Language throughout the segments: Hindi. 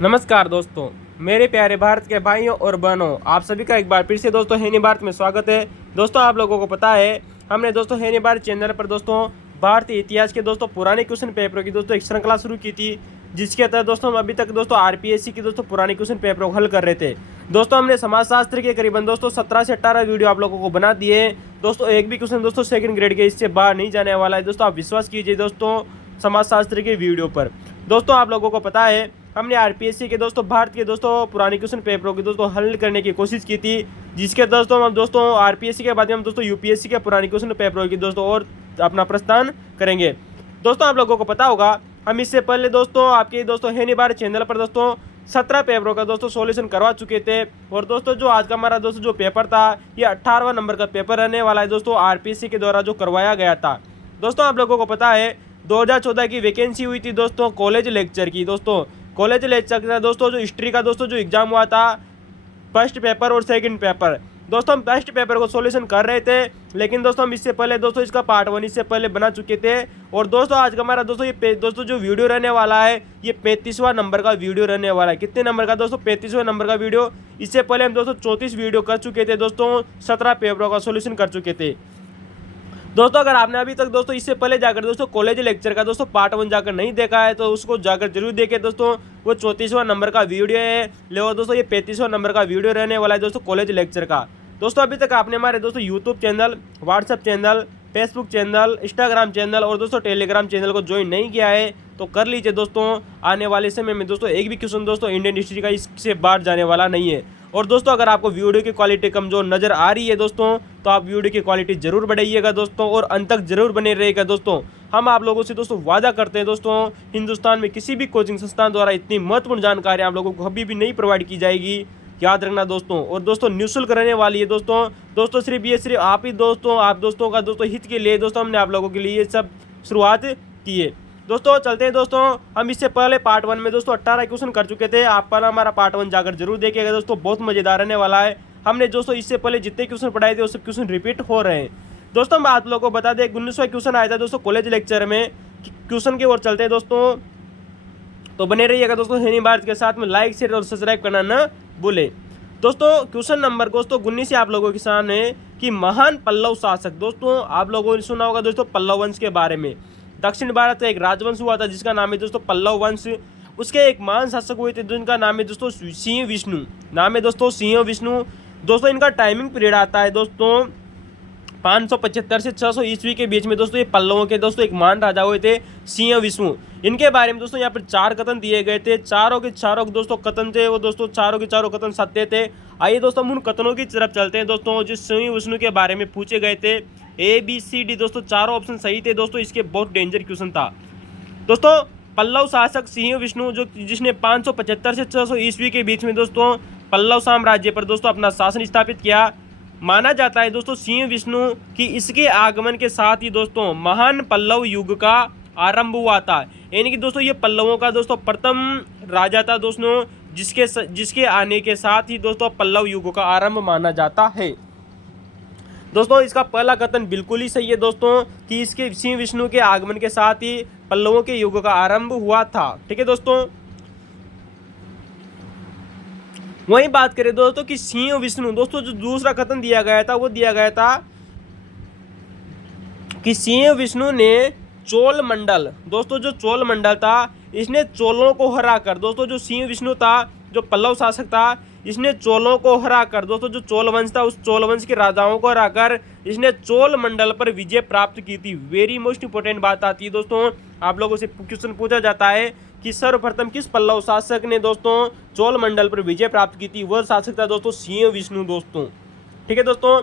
नमस्कार दोस्तों, मेरे प्यारे भारत के भाइयों और बहनों, आप सभी का एक बार फिर से दोस्तों हैनी भारत में स्वागत है। दोस्तों आप लोगों को पता है, हमने दोस्तों हैनी भारत चैनल पर दोस्तों भारतीय इतिहास के दोस्तों पुराने क्वेश्चन पेपरों की दोस्तों एक श्रृंखला शुरू की थी, जिसके तहत दोस्तों हम अभी तक दोस्तों आरपीएससी की दोस्तों पुराने क्वेश्चन पेपरों को हल कर रहे थे। दोस्तों हमने समाजशास्त्र के करीबन दोस्तों 17 से 18 वीडियो आप लोगों को बना दिए। दोस्तों एक भी क्वेश्चन दोस्तों सेकंड ग्रेड के इससे बाहर नहीं जाने वाला है। दोस्तों आप विश्वास कीजिए दोस्तों समाजशास्त्र के वीडियो पर। दोस्तों आप लोगों को पता है, हमने आरपीएससी के दोस्तों भारत के दोस्तों पुराने क्वेश्चन पेपरों की दोस्तों हल करने की कोशिश की थी, जिसके दोस्तों हम दोस्तों आरपीएससी के बाद हम दोस्तों यूपीएससी के पुराने क्वेश्चन पेपरों की दोस्तों और अपना प्रस्थान करेंगे। दोस्तों आप लोगों को पता होगा, हम इससे पहले दोस्तों आपके दोस्तों हैनी भारत चैनल पर दोस्तों 17 पेपरों का दोस्तों सॉल्यूशन करवा चुके थे। और दोस्तों जो आज का हमारा दोस्तों जो पेपर था, ये 18वां नंबर का पेपर रहने वाला है दोस्तों, आरपीएससी के द्वारा जो करवाया गया था। दोस्तों आप लोगों को पता है 2014 की वैकेंसी हुई थी दोस्तों कॉलेज लेक्चर की। दोस्तों कॉलेज लेक्चर का दोस्तों जो हिस्ट्री का दोस्तों जो एग्जाम हुआ था, फर्स्ट पेपर और सेकंड पेपर। दोस्तों हम फर्स्ट पेपर को सॉल्यूशन कर रहे थे, लेकिन दोस्तों हम इससे पहले दोस्तों इसका पार्ट 1 इससे पहले बना चुके थे। और दोस्तों आज का हमारा दोस्तों ये दोस्तों जो वीडियो रहने वाला है, ये 35वां नंबर का वीडियो रहने वाला है। कितने नंबर का दोस्तों? 35वें नंबर का वीडियो। इससे पहले हम दोस्तों 34 वीडियो कर चुके थे दोस्तों, 17 पेपरों का सोल्यूशन कर चुके थे। दोस्तों अगर आपने अभी तक दोस्तों इससे पहले जाकर दोस्तों कॉलेज लेक्चर का दोस्तों पार्ट 1 जाकर नहीं देखा है, तो उसको जाकर जरूर देखें दोस्तों। वो 34वां नंबर का वीडियो है, ले दोस्तों ये 35वां नंबर का वीडियो रहने वाला है दोस्तों कॉलेज लेक्चर का। दोस्तों अभी तक आपने हमारे दोस्तों YouTube channel, WhatsApp channel, Facebook channel, Instagram channel और दोस्तों टेलीग्राम चैनल को ज्वाइन नहीं किया है तो कर लीजिए दोस्तों। आने वाले समय में दोस्तों एक भी क्वेश्चन दोस्तों इंडियन हिस्ट्री का इससे बाहर जाने वाला नहीं है। और दोस्तों अगर आपको वीडियो की क्वालिटी कमजोर नजर आ रही है दोस्तों, तो आप वीडियो की क्वालिटी जरूर बढ़ाइएगा दोस्तों और अंत तक जरूर बने रहेगा दोस्तों। हम आप लोगों से दोस्तों वादा करते हैं दोस्तों, हिंदुस्तान में किसी भी कोचिंग संस्थान द्वारा इतनी महत्वपूर्ण जानकारी आप लोगों को कभी भी नहीं प्रोवाइड की जाएगी, याद रखना दोस्तों। और दोस्तों निःशुल्क रहने वाली है दोस्तों सिर्फ आप ही दोस्तों, आप दोस्तों का दोस्तों हित के लिए दोस्तों हमने आप लोगों के लिए ये सब शुरुआत की है। दोस्तों चलते हैं दोस्तों, हम इससे पहले पार्ट 1 में दोस्तों 18 क्वेश्चन कर चुके थे। आप पर हमारा पार्ट 1 जाकर जरूर देखिएगा दोस्तों, बहुत मजेदार रहने वाला है। हमने दोस्तों इससे पहले जितने क्वेश्चन पढ़ाए थे वो सब क्वेश्चन रिपीट हो रहे हैं। दोस्तों हम आप लोगों को बता दें, 19वां क्वेश्चन आया था दोस्तों कॉलेज लेक्चर में। क्वेश्चन की ओर चलते हैं दोस्तों, तो बने रहिएगा दोस्तों हैनी भारत के साथ में। लाइक शेयर और सब्सक्राइब करना न भूले। दोस्तों क्वेश्चन नंबर दोस्तों 19 से आप लोगों के सामने कि महान पल्लव शासक। दोस्तों आप लोगों ने सुना होगा दोस्तों पल्लव वंश के बारे में। दक्षिण भारत का एक राजवंश हुआ था जिसका नाम है दोस्तों पल्लव वंश। उसके एक महान शासक हुए थे जिनका नाम है दोस्तों सिंह विष्णु। नाम है दोस्तों सिंह विष्णु। दोस्तों इनका टाइमिंग पीरियड आता है दोस्तों 575 से 600 ईस्वी के बीच में। दोस्तों ये पल्लवों के दोस्तों एक महान राजा हुए थे सिंह विष्णु। इनके बारे में दोस्तों यहाँ पर 4 कथन दिए गए थे। चारों के चारों दोस्तों कथन थे वो दोस्तों चारों के चारों कथन सत्य थे। आइए दोस्तों हम उन कथनों की तरफ चलते हैं दोस्तों, जो सिंह विष्णु के बारे में पूछे गए थे। ABCD दोस्तों चारों ऑप्शन सही थे दोस्तों। इसके बहुत डेंजर क्वेश्चन था दोस्तों। पल्लव शासक सिंह विष्णु जो जिसने 575 से 600 ईस्वी के बीच में दोस्तों पल्लव साम्राज्य पर दोस्तों अपना शासन स्थापित किया। माना जाता है दोस्तों सिंह विष्णु कि इसके आगमन के साथ ही दोस्तों महान पल्लव युग का आरंभ हुआ था। यानी कि दोस्तों ये पल्लवों का दोस्तों प्रथम राजा था दोस्तों, जिसके आने के साथ ही दोस्तों पल्लव युग का आरंभ माना जाता है। दोस्तों इसका पहला कथन बिल्कुल ही सही है दोस्तों कि इसके सिंह विष्णु के आगमन के साथ ही पल्लवों के युग का आरंभ हुआ था। ठीक है दोस्तों। वहीं बात करें दोस्तों कि सिंह विष्णु दोस्तों जो दूसरा कथन दिया गया था वो दिया गया था कि सिंह विष्णु ने चोल मंडल दोस्तों जो चोल मंडल था इसने चोलों को हराकर दोस्तों जो सिंह विष्णु था जो पल्लव शासक था इसने चोलों को हराकर दोस्तों जो चोल वंश था उस चोल वंश के राजाओं को हराकर इसने चोल मंडल पर विजय प्राप्त की थी। वेरी मोस्ट इंपोर्टेंट बात आती है दोस्तों, आप लोगों से क्वेश्चन पूछा जाता है कि सर्वप्रथम किस पल्लव शासक ने दोस्तों चोल मंडल पर विजय प्राप्त की थी। वह शासक था दोस्तों सिंह विष्णु दोस्तों। ठीक है दोस्तों।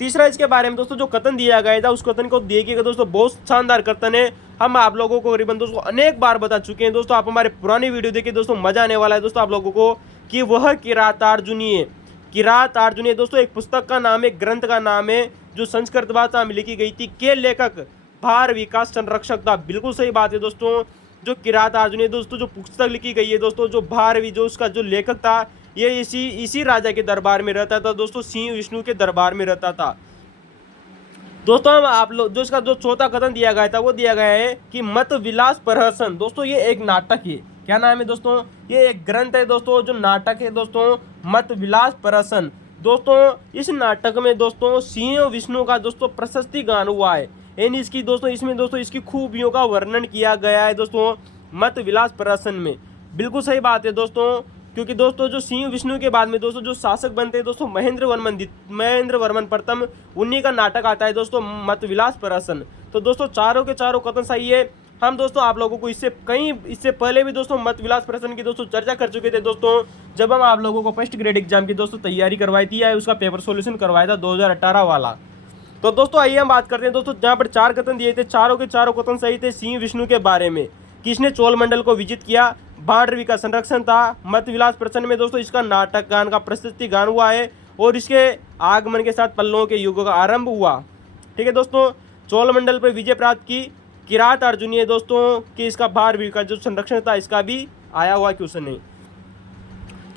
तीसरा इसके बारे में दोस्तों जो कथन दिया गया था उस कथन को देखिएगा दोस्तों, बहुत शानदार कथन है। हम आप लोगों को करीबन दोस्तों अनेक बार बता चुके हैं दोस्तों। आप हमारे पुरानी वीडियो देखिए दोस्तों, मजा आने वाला है दोस्तों आप लोगों को कि वह किरातार्जुनी है। किरातार्जुनी दोस्तों एक पुस्तक का नाम है, ग्रंथ का नाम है, जो संस्कृत भाषा में लिखी गई थी। के लेखक भारवी का संरक्षक था। बिल्कुल सही बात है दोस्तों। जो किरातार्जुनी दोस्तों जो पुस्तक लिखी गई है दोस्तों, जो भारवी जो उसका जो लेखक था ये इसी राजा के दरबार में रहता था दोस्तों, सिंह विष्णु के दरबार में रहता था दोस्तों। हम आप लोग जो इसका जो चौथा कथन दिया गया था वो दिया गया है कि मत विलास प्रहसन। दोस्तों ये एक नाटक है, क्या नाम है दोस्तों, ये एक ग्रंथ है दोस्तों, जो नाटक है दोस्तों मत विलास प्रहसन। दोस्तों इस नाटक में दोस्तों सिंह विष्णु का दोस्तों प्रशस्ति गान हुआ है, यानी इसकी दोस्तों इसमें दोस्तों इसकी खूबियों का वर्णन किया गया है दोस्तों मत विलास प्रहसन में। बिल्कुल सही बात है दोस्तों, क्योंकि दोस्तों जो सिंह विष्णु के बाद में दोस्तों जो शासक बनते हैं दोस्तों महेंद्र वर्मन प्रथम, उन्हीं का नाटक आता है दोस्तों मत विलास प्रहसन। तो दोस्तों चारों के चारों कथन सही है। हम दोस्तों आप लोगों को इससे पहले भी दोस्तों मत विलास प्रहसन की दोस्तों चर्चा कर चुके थे दोस्तों, जब हम आप लोगों को फर्स्ट ग्रेड एग्जाम की दोस्तों तैयारी करवाई थी, या उसका पेपर सोल्यूशन करवाया था 2018 वाला। तो दोस्तों आइए हम बात करते हैं दोस्तों, जहाँ पर 4 कथन दिए थे, चारों के चारों कथन सही थे सिंह विष्णु के बारे में। किसने चोल मंडल को विजित किया, बाणरवि का संरक्षण था, मत विलास प्रहसन में दोस्तों इसका नाटक गान का प्रशस्ति गान हुआ है, और इसके आगमन के साथ पल्लवों के युग का आरंभ हुआ। ठीक है दोस्तों, चोल मंडल पर विजय प्राप्त की, किरात अर्जुनीय दोस्तों कि इसका बाणरवि का जो संरक्षण था इसका भी आया हुआ क्वेश्चन नहीं।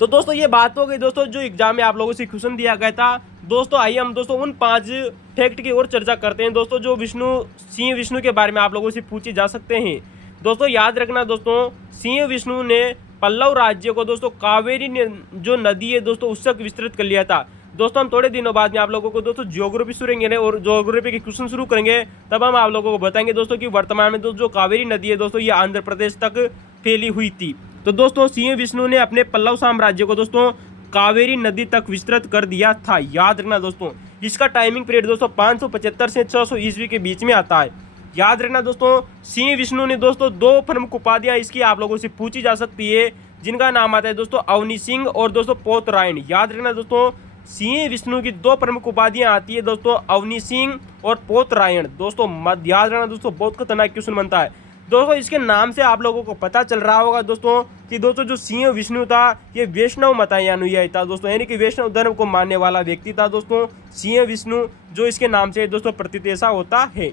तो दोस्तों ये बात हो गई दोस्तों जो एग्जाम में आप लोगों से क्वेश्चन दिया गया था। दोस्तों आइए हम दोस्तों उन 5 फैक्ट की ओर चर्चा करते हैं दोस्तों, जो सिंह विष्णु के बारे में आप लोगों से पूछे जा सकते हैं। दोस्तों याद रखना दोस्तों, सिंह विष्णु ने पल्लव राज्य को दोस्तों कावेरी जो नदी है दोस्तों उससे विस्तृत कर लिया था। दोस्तों हम थोड़े दिनों बाद में आप लोगों को दोस्तों ज्योग्राफी सुनेंगे और ज्योग्राफी के क्वेश्चन शुरू करेंगे, तब हम आप लोगों को बताएंगे दोस्तों कि वर्तमान में दोस्तों जो कावेरी नदी है दोस्तों ये आंध्र प्रदेश तक फैली हुई थी। तो दोस्तों सिंह विष्णु ने अपने पल्लव साम्राज्य को दोस्तों कावेरी नदी तक विस्तृत कर दिया था। याद रखना दोस्तों, इसका टाइमिंग पीरियड दोस्तों 575 से 600 ईस्वी के बीच में आता है। याद रखना दोस्तों, सिंह विष्णु ने दोस्तों 2 प्रमुख उपाधियां इसकी आप लोगों से पूछी जा सकती है, जिनका नाम आता है दोस्तों अवनी सिंह और दोस्तों पोतरायण। याद रखना दोस्तों, सिंह विष्णु की 2 प्रमुख उपाधियां आती है दोस्तों अवनी सिंह और पोतरायण। दोस्तों मत याद रखना दोस्तों, बहुत खतरनाक क्वेश्चन बनता है दोस्तों। इसके नाम से आप लोगों को पता चल रहा होगा दोस्तों कि दोस्तों जो सिंह विष्णु था ये वैष्णव मतानुयायी था दोस्तों, यानी कि वैष्णव धर्म को मानने वाला व्यक्ति था दोस्तों सिंह विष्णु, जो इसके नाम से दोस्तों प्रतीत ऐसा होता है।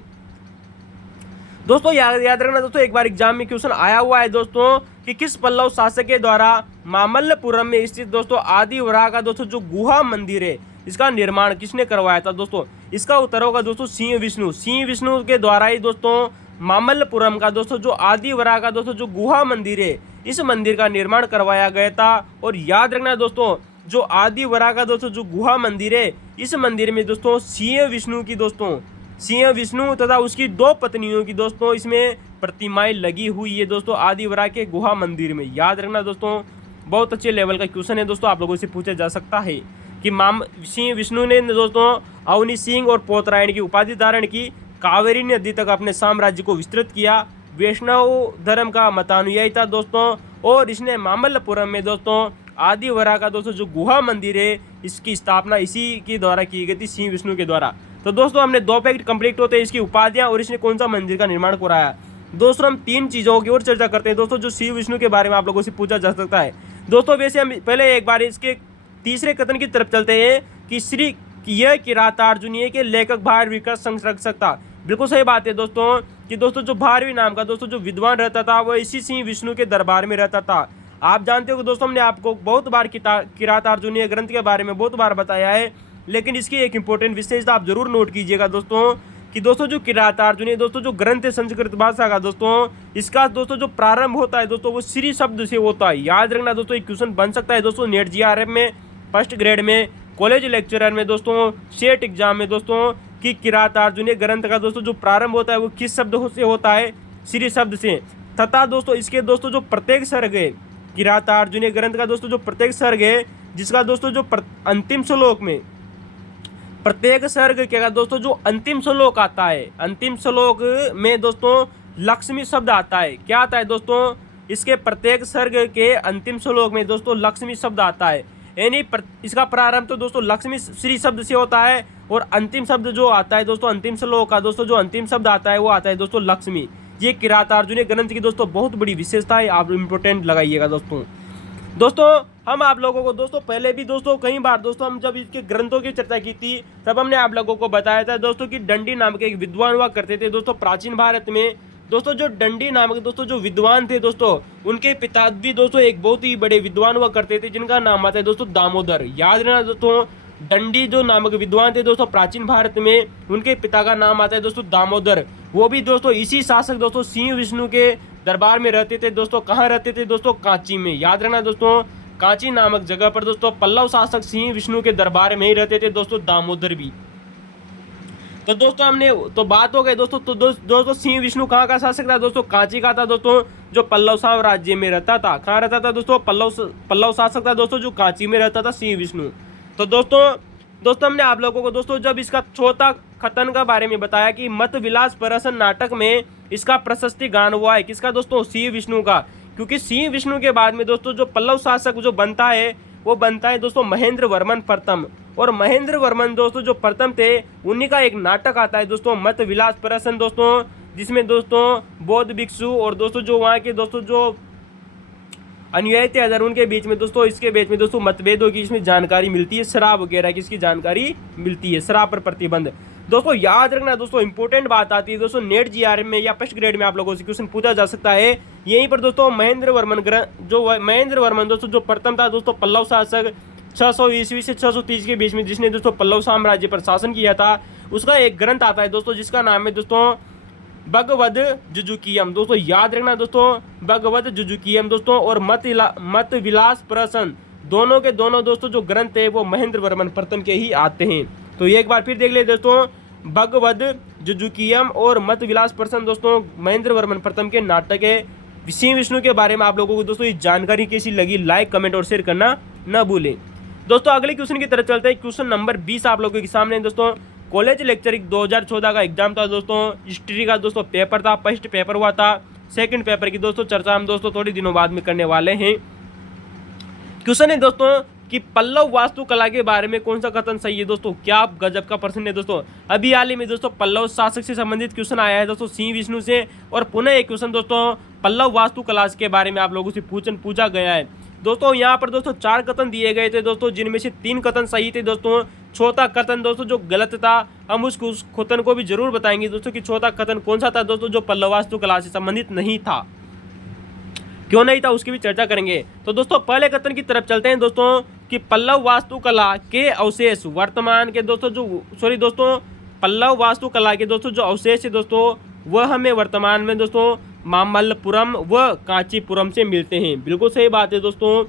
दोस्तों याद रखना दोस्तों, एक बार एग्जाम में क्वेश्चन आया हुआ है दोस्तों कि किस पल्लव शासक के द्वारा मामल्लपुरम में स्थित दोस्तों आदिवराह का दोस्तों जो गुहा मंदिर है इसका निर्माण किसने करवाया था दोस्तों। इसका उत्तर होगा दोस्तों सिंह विष्णु के द्वारा ही दोस्तों मामल्लपुरम का दोस्तों जो आदिवराह का दोस्तों जो गुहा मंदिर है इस मंदिर का निर्माण करवाया गया था। और याद रखना दोस्तों, जो आदिवराह का दोस्तों जो गुहा मंदिर है इस मंदिर में दोस्तों सिंह विष्णु तथा उसकी 2 पत्नियों की दोस्तों इसमें प्रतिमाएं लगी हुई है दोस्तों आदिवराह के गुहा मंदिर में। याद रखना दोस्तों, बहुत अच्छे लेवल का क्वेश्चन है दोस्तों, आप लोगों से पूछा जा सकता है कि सिंह विष्णु ने दोस्तों अवनी सिंह और पोतरायण की उपाधि धारण की, कावेरी नदी तक अपने साम्राज्य को विस्तृत किया, वैष्णव धर्म का मतानुयायी था दोस्तों, और इसने मामल्लपुरम में दोस्तों आदिवराह का दोस्तों जो गुहा मंदिर है इसकी स्थापना इसी के द्वारा की गई थी, सिंह विष्णु के द्वारा। तो दोस्तों हमने 2 फैक्ट कंप्लीट होते हैं, इसकी उपाधियां और इसने कौन सा मंदिर का निर्माण कराया। दोस्तों हम 3 चीज़ों की ओर चर्चा करते हैं दोस्तों जो सिंह विष्णु के बारे में आप लोगों से पूछा जा सकता है। दोस्तों वैसे हम पहले एक बार इसके तीसरे कथन की तरफ चलते हैं कि यह किरातार्जुनीय के लेखक बाणरवि का संरक्षक था। बिल्कुल सही बात है दोस्तों कि दोस्तों जो बाणरवि नाम का दोस्तों जो विद्वान रहता था वो इसी सिंह विष्णु के दरबार में रहता था। आप जानते हो कि दोस्तों हमने आपको बहुत बार किरातार्जुनीय ग्रंथ के बारे में बहुत बार बताया है, लेकिन इसकी एक इंपॉर्टेंट विशेषता आप जरूर नोट कीजिएगा दोस्तों कि दोस्तों जो किरातार्जुनीय दोस्तों जो ग्रंथ है संस्कृत भाषा का दोस्तों इसका दोस्तों जो प्रारंभ होता है दोस्तों वो श्री शब्द से होता है। याद रखना दोस्तों, एक क्वेश्चन बन सकता है दोस्तों नेट GRF में, फर्स्ट ग्रेड में, कॉलेज लेक्चरर में दोस्तों, सेट एग्जाम में दोस्तों कि किरातार्जुनीय ग्रंथ का दोस्तों जो प्रारंभ होता है वो किस शब्द से होता है, श्री शब्द से। तथा दोस्तों इसके दोस्तों जो प्रत्येक सर्ग है किरातार्जुनीय ग्रंथ का दोस्तों जो प्रत्येक सर्ग है जिसका दोस्तों जो अंतिम श्लोक में प्रत्येक सर्ग के दोस्तों जो अंतिम श्लोक आता है, अंतिम श्लोक में दोस्तों लक्ष्मी शब्द आता है। क्या आता है दोस्तों, इसके प्रत्येक सर्ग के अंतिम श्लोक में दोस्तों लक्ष्मी शब्द आता है, यानी इसका प्रारंभ तो दोस्तों लक्ष्मी श्री शब्द से होता है और अंतिम शब्द जो आता है दोस्तों अंतिम श्लोक का दोस्तों जो अंतिम शब्द आता है वो आता है दोस्तों लक्ष्मी। ये किरातार्जुनीय ग्रंथ की दोस्तों बहुत बड़ी विशेषता है, आप इंपोर्टेंट लगाइएगा दोस्तों हम आप लोगों को दोस्तों पहले भी दोस्तों कई बार दोस्तों हम जब इसके ग्रंथों की चर्चा की थी तब हमने आप लोगों को बताया था दोस्तों कि दंडी नामक एक विद्वान हुआ करते थे दोस्तों प्राचीन भारत में। दोस्तों जो दंडी नामक दोस्तों जो विद्वान थे दोस्तों उनके पिता भी दोस्तों एक बहुत ही बड़े विद्वान हुआ करते थे जिनका नाम आता है दोस्तों दामोदर। याद रखना दोस्तों, दंडी जो नामक विद्वान थे दोस्तों प्राचीन भारत में उनके पिता का नाम आता है दोस्तों दामोदर। वो भी दोस्तों इसी शासक दोस्तों सिंह विष्णु के दरबार में रहते थे दोस्तों। कहाँ रहते थे दोस्तों? कांची में। याद रखना दोस्तों, कांची नामक जगह पर दोस्तों पल्लव शासक सिंह विष्णु के दरबार में ही रहते थे दोस्तों, दामोदर भी। तो दोस्तों हमने तो बात हो गई दोस्तों। तो दोस्तों सिंह विष्णु कहाँ का शासक था दोस्तों? कांची का था दोस्तों, जो पल्लव साम्राज्य में रहता था। कहाँ रहता था दोस्तों? पल्लव शासक था दोस्तों, जो कांची में रहता था सिंह विष्णु। तो दोस्तों हमने आप लोगों को दोस्तों जब इसका चौथा खतन का बारे में बताया कि मत विलास प्रहसन नाटक में इसका प्रशस्ति गान हुआ है। किसका दोस्तों? सिंह विष्णु का। क्योंकि सिंह विष्णु के बाद में दोस्तों जो पल्लव शासक जो बनता है वो बनता है दोस्तों महेंद्र वर्मन प्रथम। और महेंद्र वर्मन दोस्तों जो प्रथम थे उन्हीं का एक नाटक आता है दोस्तों मत विलास प्रहसन दोस्तों, जिसमें दोस्तों बौद्ध भिक्षु और दोस्तों जो वहाँ के दोस्तों जो अनुयायी थे अगर उनके बीच में दोस्तों इसके बीच में दोस्तों मतभेदों की इसमें जानकारी मिलती है, शराब वगैरह की इसकी जानकारी मिलती है, शराब पर प्रतिबंध। दोस्तों याद रखना दोस्तों, इंपॉर्टेंट बात आती है दोस्तों नेट जीआरएम में या फर्स्ट ग्रेड में आप लोगों से क्वेश्चन पूछा जा सकता है। यहीं पर दोस्तों महेंद्र वर्मन दोस्तों जो प्रथम था दोस्तों पल्लव शासक 600 ईस्वी से 630 के बीच में, जिसने दोस्तों पल्लव साम्राज्य पर शासन किया था, उसका एक ग्रंथ आता है दोस्तों जिसका नाम है दोस्तों भगवद जुजुकियम। दोस्तों याद रखना दोस्तों भगवद जुजुकियम दोस्तों और मत विलास प्रहसन दोनों के दोनों दोस्तों जो ग्रंथ है वो महेंद्र वर्मन प्रथम के ही आते हैं। तो एक बार फिर देख ले दोस्तों, भगवद जुजुकियम और मत विलास प्रहसन दोस्तों महेंद्र वर्मन प्रथम के नाटक है। सिंह विष्णु के बारे में आप लोगों को दोस्तों ये जानकारी कैसी लगी, लाइक कमेंट और शेयर करना न भूलें। दोस्तों अगले क्वेश्चन की तरफ चलते हैं। क्वेश्चन नंबर 20 आप लोगों के सामने दोस्तों कॉलेज लेक्चर 2014 का एग्जाम था दोस्तों, हिस्ट्री का दोस्तों पेपर था, फर्स्ट पेपर हुआ था। सेकंड पेपर की दोस्तों चर्चा हम दोस्तों थोड़ी दिनों बाद में करने वाले हैं। क्वेश्चन है दोस्तों कि पल्लव वास्तुकला के बारे में कौन सा कथन सही है दोस्तों? क्या गजब का प्रश्न है दोस्तों। अभी हाल ही में दोस्तों पल्लव शासक से संबंधित क्वेश्चन आया है दोस्तों सिंह विष्णु से, और पुनः एक क्वेश्चन दोस्तों पल्लव वास्तुकला के बारे में आप लोगों से पूछा गया है दोस्तों। यहाँ पर दोस्तों 4 कथन दिए गए थे दोस्तों, जिनमें से 3 कथन सही थे दोस्तों। चौथा कथन दोस्तों जो गलत था, हम उस कथन को भी जरूर बताएंगे दोस्तों कि चौथा कथन कौन सा था दोस्तों जो पल्लव वास्तुकला से संबंधित नहीं था, क्यों नहीं था उसकी भी चर्चा करेंगे। तो दोस्तों पहले कथन की तरफ चलते हैं दोस्तों कि पल्लव वास्तुकला के अवशेष वर्तमान के दोस्तों पल्लव वास्तुकला के दोस्तों जो अवशेष है दोस्तों वह हमें वर्तमान में दोस्तों मामल्लपुरम व कांचीपुरम से मिलते हैं। बिल्कुल सही बात है दोस्तों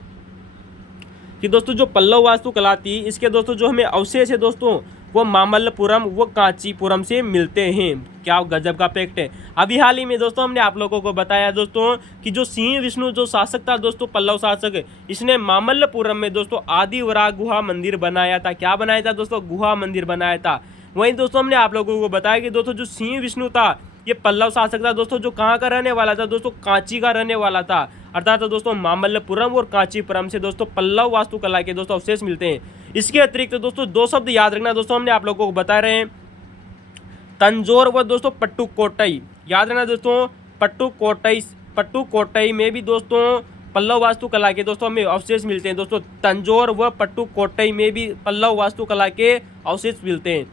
कि दोस्तों जो पल्लव वास्तुकला थी इसके दोस्तों जो हमें अवशेष है दोस्तों वो मामल्लपुरम व कांचीपुरम से मिलते हैं। क्या गजब का फैक्ट है। अभी हाल ही में दोस्तों हमने आप लोगों को बताया दोस्तों कि जो सिंह विष्णु जो शासक था दोस्तों पल्लव शासक, इसने मामल्लपुरम में दोस्तों आदिवरा गुहा मंदिर बनाया था। क्या बनाया था दोस्तों? गुहा मंदिर बनाया था। वहीं दोस्तों हमने आप लोगों को बताया कि दोस्तों जो सिंह विष्णु था ये पल्लव शासक था दोस्तों, जो कहाँ का रहने वाला था दोस्तों? कांची का रहने वाला था। अर्थात दोस्तों मामल्लपुरम और कांचीपुरम से दोस्तों पल्लव वास्तुकला के दोस्तों अवशेष मिलते हैं। इसके अतिरिक्त दोस्तों 2 शब्द याद रखना दोस्तों, हमने आप लोगों को बता रहे हैं तंजौर व दोस्तों पट्टुकोट्टई। याद रखना दोस्तों पट्टुकोट्टई में भी दोस्तों पल्लव वास्तुकला के दोस्तों हमें अवशेष मिलते हैं दोस्तों। तंजौर व पट्टुकोट्टई में भी पल्लव वास्तुकला के अवशेष मिलते हैं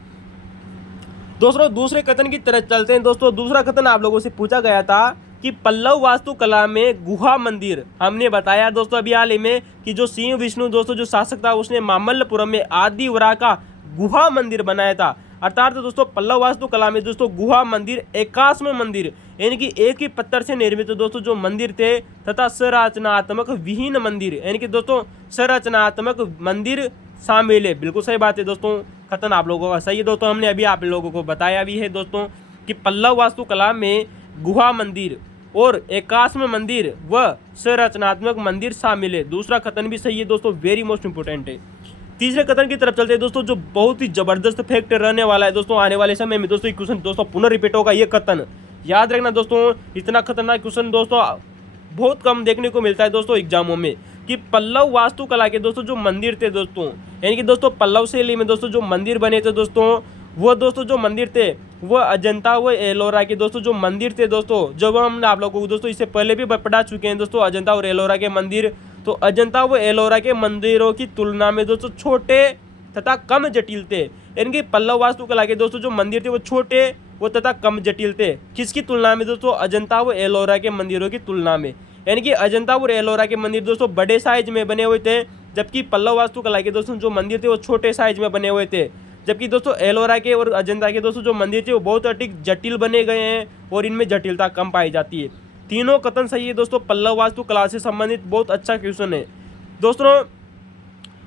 दोस्तों। दूसरे कथन की तरफ चलते हैं दोस्तों। दूसरा कथन आप लोगों से पूछा गया था कि पल्लव वास्तुकला में गुहा मंदिर, हमने बताया दोस्तों अभी हाल ही में कि जो सिंह विष्णु दोस्तों जो शासक था उसने मामल्लपुरम में आदिवरा का गुहा मंदिर बनाया था। अर्थात दोस्तों पल्लव वास्तुकला में दोस्तों गुहा मंदिर 81वें मंदिर यानी कि एक ही पत्थर से निर्मित दोस्तों जो मंदिर थे तथा संरचनात्मक विहीन मंदिर यानी कि दोस्तों संरचनात्मक मंदिर शामिल है। बिल्कुल सही बात है दोस्तों, कथन आप लोगों का सही है दोस्तों। हमने अभी आप लोगों को बताया भी है दोस्तों कि पल्लव वास्तुकला में गुहा मंदिर और 81वें मंदिर व संरचनात्मक मंदिर शामिल है। दूसरा कथन भी सही है दोस्तों, वेरी मोस्ट इंपोर्टेंट है। तीसरे कथन की तरफ चलते हैं दोस्तों, जो बहुत ही जबरदस्त फैक्ट रहने वाला है दोस्तों आने वाले समय में दोस्तों। क्वेश्चन दोस्तों पुनः रिपीट होगा ये कथन, याद रखना दोस्तों। इतना खतरनाक क्वेश्चन दोस्तों बहुत कम देखने को मिलता है दोस्तों एग्जामों में, कि पल्लव वास्तुकला के दोस्तों जो मंदिर थे दोस्तों यानी कि दोस्तों पल्लव शैली में दोस्तों जो मंदिर बने थे दोस्तों वो दोस्तों जो मंदिर थे वो अजंता व एलोरा के दोस्तों जो मंदिर थे दोस्तों, जब हम आप लोगों को दोस्तों इससे पहले भी पढ़ा चुके हैं दोस्तों अजंता और एलोरा के मंदिर। तो अजंता व एलोरा के मंदिरों की तुलना में दोस्तों छोटे तथा कम जटिल थे। यानी कि पल्लव वास्तुकला के दोस्तों जो मंदिर थे वो छोटे वो तथा कम जटिल थे। किसकी तुलना में दोस्तों? अजंता व एलोरा के मंदिरों की तुलना में। यानी कि अजंता और एलोरा के मंदिर दोस्तों बड़े साइज में बने हुए थे, जबकि पल्लव वास्तुकला के दोस्तों जो मंदिर थे वो छोटे साइज में बने हुए थे। जबकि दोस्तों एलोरा के और अजंता के दोस्तों जो मंदिर थे वो बहुत अधिक जटिल बने गए हैं और इनमें जटिलता कम पाई जाती है। तीनों कथन सही है दोस्तों। पल्लव वास्तुकला से संबंधित बहुत अच्छा क्वेश्चन है दोस्तों।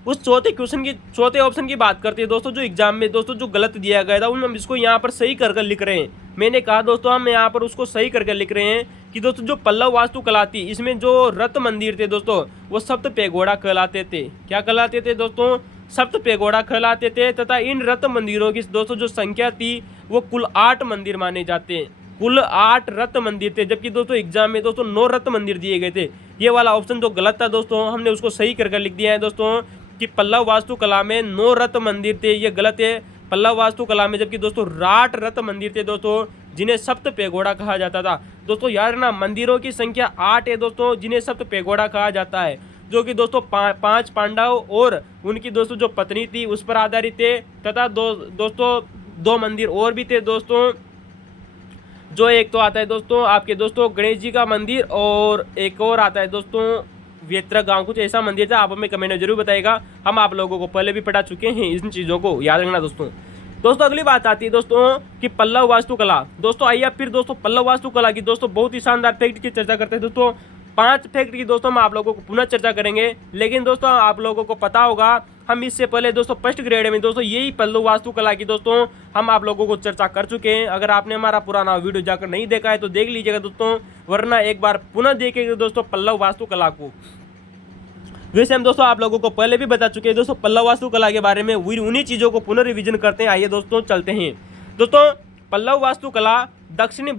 उस चौथे ऑप्शन की बात करते हैं दोस्तों, जो एग्जाम में दोस्तों जो गलत दिया गया था उन हम इसको यहाँ पर सही कर लिख रहे हैं। मैंने कहा दोस्तों हम यहाँ पर उसको सही करके लिख रहे हैं कि दोस्तों जो पल्लव वास्तुकला थी इसमें जो रत मंदिर थे दोस्तों वो सप्त पैगोड़ा कहलाते थे। क्या कहलाते थे दोस्तों? सप्त पैगोड़ा कहलाते थे। तथा इन रत मंदिरों की दोस्तों जो संख्या थी वो कुल 8 मंदिर माने जाते हैं। कुल 8 रत मंदिर थे, जबकि दोस्तों एग्जाम में दोस्तों 9 रत मंदिर दिए गए थे। ये वाला ऑप्शन जो गलत था दोस्तों हमने उसको सही करके लिख दिया है दोस्तों कि पल्लव वास्तुकला में 9 रत मंदिर थे, ये गलत है। पल्लव वास्तुकला में जबकि दोस्तों 8 रत मंदिर थे दोस्तों जिन्हें सप्त पैगोड़ा कहा जाता था। दोस्तों याद रखना मंदिरों की संख्या 8 है दोस्तों जिन्हें सप्त पैगोड़ा कहा जाता है, जो कि दोस्तों 5 पांडव और उनकी दोस्तों जो पत्नी थी उस पर आधारित थे। तथा दोस्तों 2 मंदिर और भी थे दोस्तों, जो एक तो आता है दोस्तों आपके दोस्तों गणेश जी का मंदिर और एक और आता है दोस्तों वेत्रा गांव, कुछ ऐसा मंदिर था। आप हमें कमेंट में जरूर बताइएगा, हम आप लोगों को पहले भी पढ़ा चुके हैं इन चीज़ों को, याद रखना दोस्तों। अगली बात आती है दोस्तों कि पल्लव वास्तुकला। दोस्तों आइए अब फिर दोस्तों पल्लव वास्तुकला की दोस्तों बहुत ही शानदार फैक्ट की चर्चा करते हैं दोस्तों। 5 फैक्ट की दोस्तों हम आप लोगों को पुनः चर्चा करेंगे, लेकिन दोस्तों आप लोगों को पता होगा हम इससे पहले दोस्तों फर्स्ट ग्रेड में दोस्तों यही पल्लव वास्तुकला की दोस्तों हम आप लोगों को चर्चा कर चुके हैं। अगर आपने हमारा पुराना वीडियो जाकर नहीं देखा है तो देख लीजिएगा दोस्तों, वरना एक बार पुनः देखेंगे दोस्तों पल्लव वास्तुकला को। वैसे हम दोस्तों आप लोगों को पहले भी बता चुके हैं दोस्तों पल्लव वास्तुकला के बारे में, उन्हीं चीज़ों को पुनः रिवीजन करते हैं। आइए दोस्तों चलते हैं दोस्तों। पल्लव वास्तुकला दक्षिण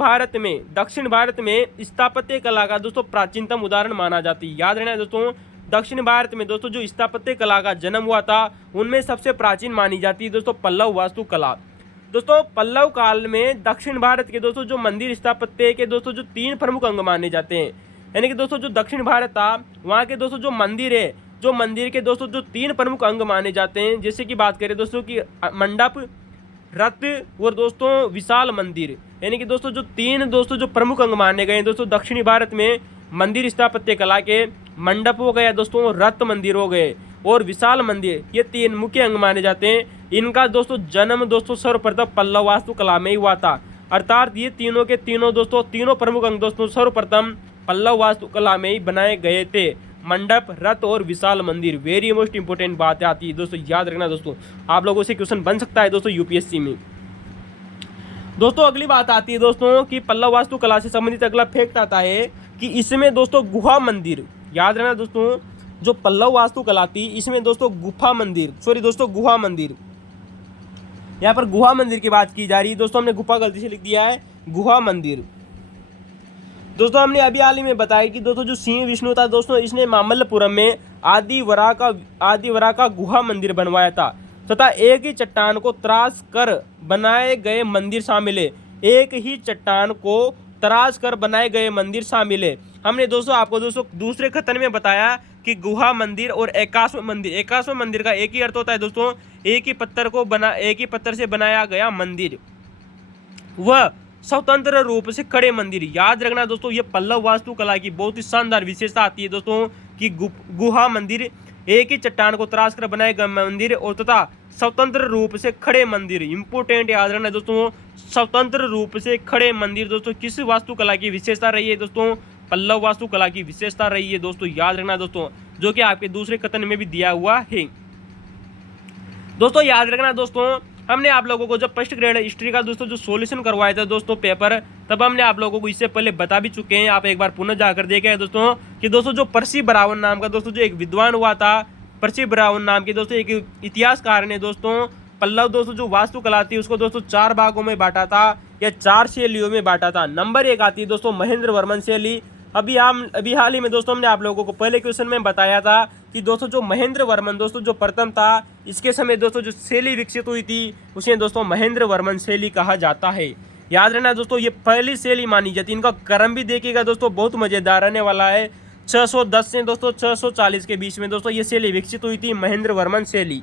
भारत में स्थापत्य कला का दोस्तों प्राचीनतम उदाहरण माना जाती है। याद रहना दोस्तों, दक्षिण भारत में दोस्तों जो स्थापत्य कला का जन्म हुआ था उनमें सबसे प्राचीन मानी जाती है दोस्तों पल्लव वास्तुकला। दोस्तों पल्लव काल में दक्षिण भारत के दोस्तों जो मंदिर स्थापत्य के दोस्तों जो 3 प्रमुख अंग माने जाते हैं, यानी कि दोस्तों जो दक्षिण भारत था वहाँ के दोस्तों जो मंदिर है, जो मंदिर के दोस्तों जो 3 प्रमुख अंग माने जाते हैं, जैसे कि बात करें दोस्तों कि मंडप, रथ और दोस्तों विशाल मंदिर, यानी कि दोस्तों जो 3 दोस्तों जो प्रमुख अंग माने गए दोस्तों दक्षिणी भारत में मंदिर स्थापत्य कला के, मंडप हो गया दोस्तों, रथ मंदिर हो गए और विशाल मंदिर, ये 3 मुख्य अंग माने जाते हैं। इनका दोस्तों जन्म दोस्तों सर्वप्रथम पल्लव वास्तुकला में ही हुआ था। अर्थात ये तीनों के तीनों दोस्तों तीनों प्रमुख अंग दोस्तों सर्वप्रथम पल्लव वास्तुकला में ही बनाए गए थे। मंडप, रथ और विशाल मंदिर। वेरी मोस्ट इंपोर्टेंट बात आती है दोस्तों, याद रखना दोस्तों, आप लोगों से क्वेश्चन बन सकता है दोस्तों यूपीएससी में। दोस्तों अगली बात आती है दोस्तों कि पल्लव वास्तुकला से संबंधित अगला फैक्ट आता है कि इसमें दोस्तों गुहा मंदिर। याद रखना दोस्तों, जो पल्लव वास्तुकला थी इसमें दोस्तों गुहा मंदिर, यहाँ पर गुहा मंदिर की बात की जा रही है दोस्तों। हमने गुफा गलती से लिख दिया है, गुहा मंदिर। दोस्तों हमने अभी हाल ही में बताया कि दोस्तों जो सिंह विष्णु था दोस्तों इसने मामल्लपुरम में आदिवरा का गुहा मंदिर बनवाया था तथा एक ही चट्टान को तराश कर बनाए गए मंदिर शामिल है। एक ही चट्टान को तराश कर बनाए गए मंदिर शामिल है। हमने दोस्तों आपको दोस्तों दूसरे कथन में बताया कि गुहा मंदिर और एकाश्व मंदिर का एक ही अर्थ होता है दोस्तों, एक ही पत्थर से बनाया गया मंदिर, वह स्वतंत्र रूप से खड़े मंदिर। याद रखना दोस्तों, ये पल्लव वास्तुकला की बहुत ही शानदार विशेषता आती है दोस्तों कि गुहा मंदिर, एक ही चट्टान को तराश कर बनाए गए मंदिर और तथा स्वतंत्र रूप से खड़े मंदिर। इंपोर्टेंट याद रखना दोस्तों, स्वतंत्र रूप से खड़े मंदिर दोस्तों किस वास्तुकला की विशेषता रही है दोस्तों? पल्लव वास्तुकला की विशेषता रही है दोस्तों, याद रखना दोस्तों, जो कि आपके दूसरे कथन में भी दिया हुआ है। दोस्तों याद रखना दोस्तों, हमने आप लोगों को जब फर्स्ट ग्रेड हिस्ट्री का दोस्तों जो सॉल्यूशन करवाया था दोस्तों पेपर, तब हमने आप लोगों को इससे पहले बता भी चुके हैं, आप एक बार पुनः जाकर देखें दोस्तों कि दोस्तों जो पर्सी ब्राउन नाम का दोस्तों जो एक विद्वान हुआ था, पर्सी ब्राउन नाम के दोस्तों एक इतिहासकार ने दोस्तों पल्लव दोस्तों जो वास्तुकला थी उसको दोस्तों 4 भागों में बांटा था या 4 शैलियों में बांटा था। नंबर 1 आती है दोस्तों महेंद्र वर्मन शैली। अभी हाल ही में दोस्तों हमने आप लोगों को पहले क्वेश्चन में बताया था कि दोस्तों जो महेंद्र वर्मन दोस्तों जो प्रथम था, इसके समय दोस्तों जो शैली विकसित हुई थी उसे दोस्तों महेंद्र वर्मन शैली कहा जाता है। याद रहना दोस्तों, ये पहली शैली मानी जाती है। इनका क्रम भी देखिएगा दोस्तों, बहुत मजेदार रहने वाला है। 610 से दोस्तों 640 के बीच में दोस्तों ये शैली विकसित हुई थी, महेंद्र वर्मन शैली।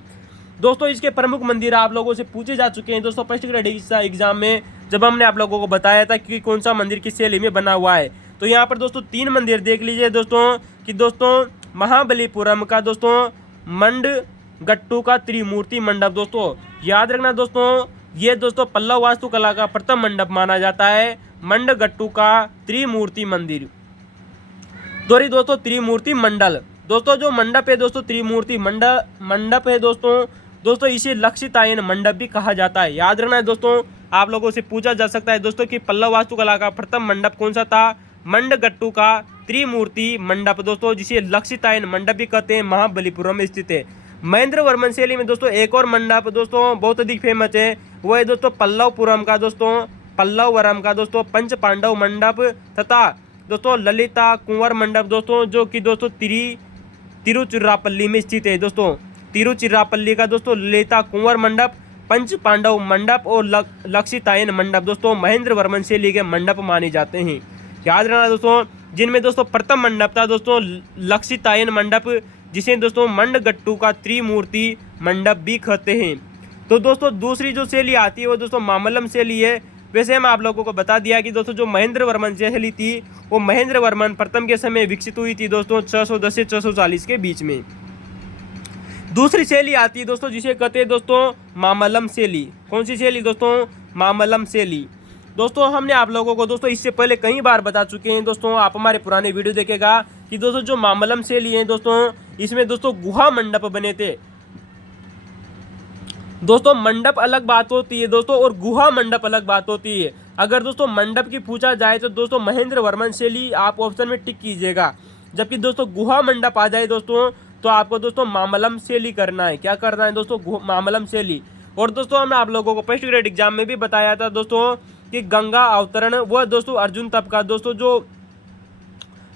दोस्तों इसके प्रमुख मंदिर आप लोगों से पूछे जा चुके हैं दोस्तों फर्स्ट ग्रेड एग्जाम में, जब हमने आप लोगों को बताया था कि कौन सा मंदिर किस शैली में बना हुआ है। तो यहाँ पर दोस्तों 3 मंदिर देख लीजिए दोस्तों कि दोस्तों महाबलीपुरम का दोस्तों मंडगट्टू का त्रिमूर्ति मंडप। दोस्तों याद रखना दोस्तों, ये दोस्तों पल्लव वास्तुकला का प्रथम मंडप माना जाता है। मंडगट्टू का त्रिमूर्ति मंदिर। दोरी दोस्तों त्रिमूर्ति मंडल। दोस्तों जो मंडप है दोस्तों त्रिमूर्ति मंडप है दोस्तों इसे लक्षितायन मंडप भी कहा जाता है। याद रखना है दोस्तों, आप लोगों से पूछा जा सकता है दोस्तों कि पल्लव वास्तुकला का प्रथम मंडप कौन सा था। मंडगट्टू का त्रिमूर्ति मंडप दोस्तों, जिसे लक्षितायन मंडप भी कहते हैं, महाबलीपुरम में स्थित है। महेंद्र वर्मन शैली में दोस्तों एक और मंडप दोस्तों बहुत अधिक फेमस है, वो है दोस्तों पल्लवपुरम का दोस्तों पंच पांडव मंडप तथा दोस्तों ललिता कुंवर मंडप दोस्तों, जो कि दोस्तों तिरुचिरापल्ली में स्थित है। दोस्तों तिरुचिरापल्ली का दोस्तों ललिता कुंवर मंडप, पंच पांडव मंडप और लक्षितायन मंडप दोस्तों महेंद्र वर्मन शैली के मंडप माने जाते हैं। याद रखना दोस्तों, जिनमें दोस्तों प्रथम मंडप था दोस्तों लक्षितायन मंडप, जिसे दोस्तों मंडगट्टू का त्रिमूर्ति मंडप भी कहते हैं। तो दोस्तों दूसरी जो शैली आती है वो दोस्तों मामल्लम शैली है। वैसे हम आप लोगों को बता दिया कि दोस्तों जो महेंद्र वर्मन शैली थी वो महेंद्र वर्मन प्रथम के समय विकसित हुई थी दोस्तों 610 से 640 के बीच में। दूसरी शैली आती है दोस्तों जिसे कहते हैं दोस्तों मामल्लम शैली। कौन सी शैली दोस्तों? मामल्लम शैली। दोस्तों हमने आप लोगों को दोस्तों इससे पहले कई बार बता चुके हैं दोस्तों, आप हमारे पुराने वीडियो देखेगा कि दोस्तों जो मामल्लम शैली है दोस्तों इसमें दोस्तों गुहा मंडप बने थे। दोस्तों मंडप अलग बात होती है दोस्तों और गुहा मंडप अलग बात होती है। अगर दोस्तों मंडप की पूछा जाए तो दोस्तों महेंद्र वर्मन शैली आप ऑप्शन में टिक कीजिएगा, जबकि दोस्तों गुहा मंडप आ जाए दोस्तों तो आपको दोस्तों मामल्लम शैली करना है। क्या करना है दोस्तों? मामल्लम शैली। और दोस्तों हमने आप लोगों को फर्स्ट ग्रेड एग्जाम में भी बताया था दोस्तों कि गंगा अवतरण वह दोस्तों अर्जुन तप का दोस्तों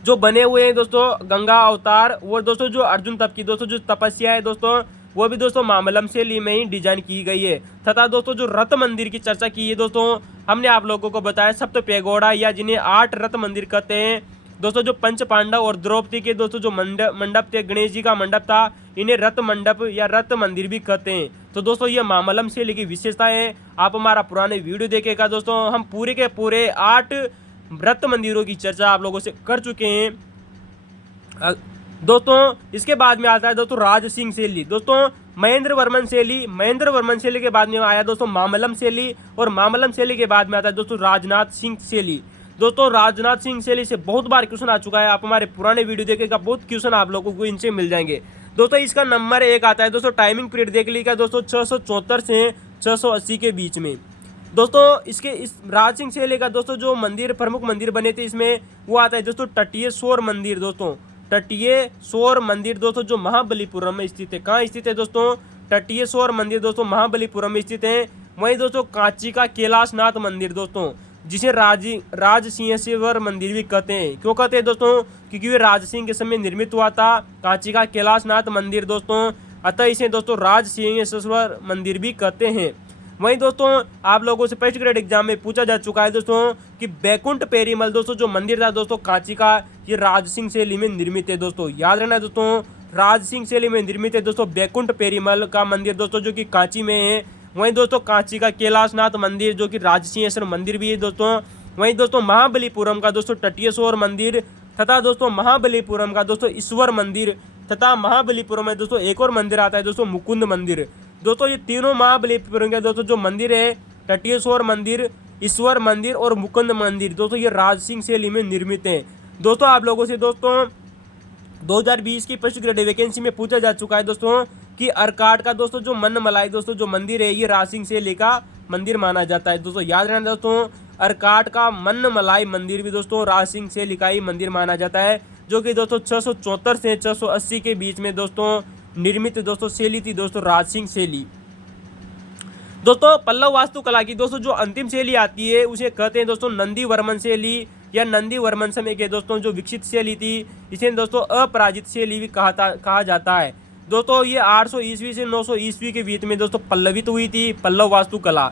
जो बने हुए हैं दोस्तों गंगा अवतार, वो दोस्तों जो अर्जुन तप की दोस्तों जो तपस्या है दोस्तों वो भी दोस्तों मामल्लम शैली में ही डिजाइन की गई है। तथा दोस्तों जो रथ मंदिर की चर्चा की है दोस्तों हमने आप लोगों को बताया सप्त पैगोडा या जिन्हें 8 रथ मंदिर कहते हैं दोस्तों, जो पंच पांडव और द्रौपदी के दोस्तों जो मंडप थे, गणेश जी का मंडप था, इन्हें रथ मंडप या रथ मंदिर भी कहते हैं। तो दोस्तों ये मामल्लम शैली की विशेषता है। आप हमारा पुराने वीडियो देखेगा दोस्तों, हम पूरे के पूरे 8 रथ मंदिरों की चर्चा आप लोगों से कर चुके हैं दोस्तों। इसके बाद में आता है दोस्तों राज सिंह शैली। दोस्तों महेंद्र वर्मन शैली के बाद में आया दोस्तों मामल्लम शैली, और मामल्लम शैली के बाद में आता है दोस्तों राजनाथ सिंह शैली। दोस्तों राजनाथ सिंह शैली से बहुत बार क्वेश्चन आ चुका है, आप हमारे पुराने वीडियो देखेगा बहुत क्वेश्चन आप लोगों को इनसे मिल जाएंगे दोस्तों। इसका नंबर 1 आता है दोस्तों, टाइमिंग पीरियड देख लीजिएगा दोस्तों 674 से 680 के बीच में। दोस्तों इस राज सिंह शैली का दोस्तों जो मंदिर प्रमुख मंदिर बने थे इसमें वो आता है दोस्तों तटीयेश्वर मंदिर। दोस्तों तटीयेश्वर मंदिर दोस्तों जो महाबलीपुरम में स्थित है। कहाँ स्थित है दोस्तों? तटीयेश्वर मंदिर दोस्तों महाबलीपुरम में स्थित है। वहीं दोस्तों कांची का कैलाशनाथ मंदिर दोस्तों, जिसे राजसिंहेश्वर मंदिर भी कहते हैं। क्यों कहते हैं दोस्तों? क्योंकि वे राज सिंह के समय निर्मित हुआ था कांची का कैलाशनाथ मंदिर दोस्तों, अतः इसे दोस्तों राजसिंहेश्वर मंदिर भी कहते हैं। वहीं दोस्तों आप लोगों से फर्स्ट ग्रेड एग्जाम में पूछा जा चुका है दोस्तों कि बैकुंठ पेरीमल दोस्तों जो मंदिर था दोस्तों कांची का, ये राज सिंह शैली में निर्मित है। दोस्तों याद रखना है दोस्तों, राज सिंह शैली में निर्मित है दोस्तों बैकुंठ पेरीमल का मंदिर दोस्तों, जो कि कांची में है। वहीं दोस्तों कांची का कैलाशनाथ मंदिर जो कि राजसिंहेश्वर मंदिर भी है दोस्तों। वहीं दोस्तों महाबलीपुरम का दोस्तों तटीयेश्वर मंदिर तथा दोस्तों महाबलीपुरम का दोस्तों ईश्वर मंदिर तथा महाबलीपुरम में दोस्तों एक और मंदिर आता है दोस्तों मुकुंद मंदिर। दोस्तों ये तीनों महाबलीपुरम के दोस्तों जो मंदिर है, तटीयेश्वर मंदिर, ईश्वर मंदिर और मुकुंद मंदिर दोस्तों, ये राज सिंह शैली में निर्मित हैं। दोस्तों आप लोगों से दोस्तों 2020 की फर्स्ट ग्रेड वैकेंसी में पूछा जा चुका है दोस्तों कि अर्काट का दोस्तों जो मन मलाई दोस्तों जो मंदिर है ये राज सिंह शैली का मंदिर माना जाता है। दोस्तों याद रखना दोस्तों, अर्काट का मन मलाई मंदिर भी दोस्तों राज सिंह शैली का ही मंदिर माना जाता है, जो कि दोस्तों 674 से 680 के बीच में दोस्तों निर्मित दोस्तों शैली थी दोस्तों राज सिंह शैली। दोस्तों पल्लव वास्तुकला की दोस्तों जो अंतिम शैली आती है उसे कहते हैं दोस्तों नंदी वर्मन शैली या नंदी वर्मन समय के दोस्तों जो विकसित शैली थी, इसे दोस्तों अपराजित शैली भी कहा जाता है। दोस्तों ये 800 ईस्वी से 900 ईस्वी के बीच में दोस्तों पल्लवित हुई थी पल्लव वास्तुकला,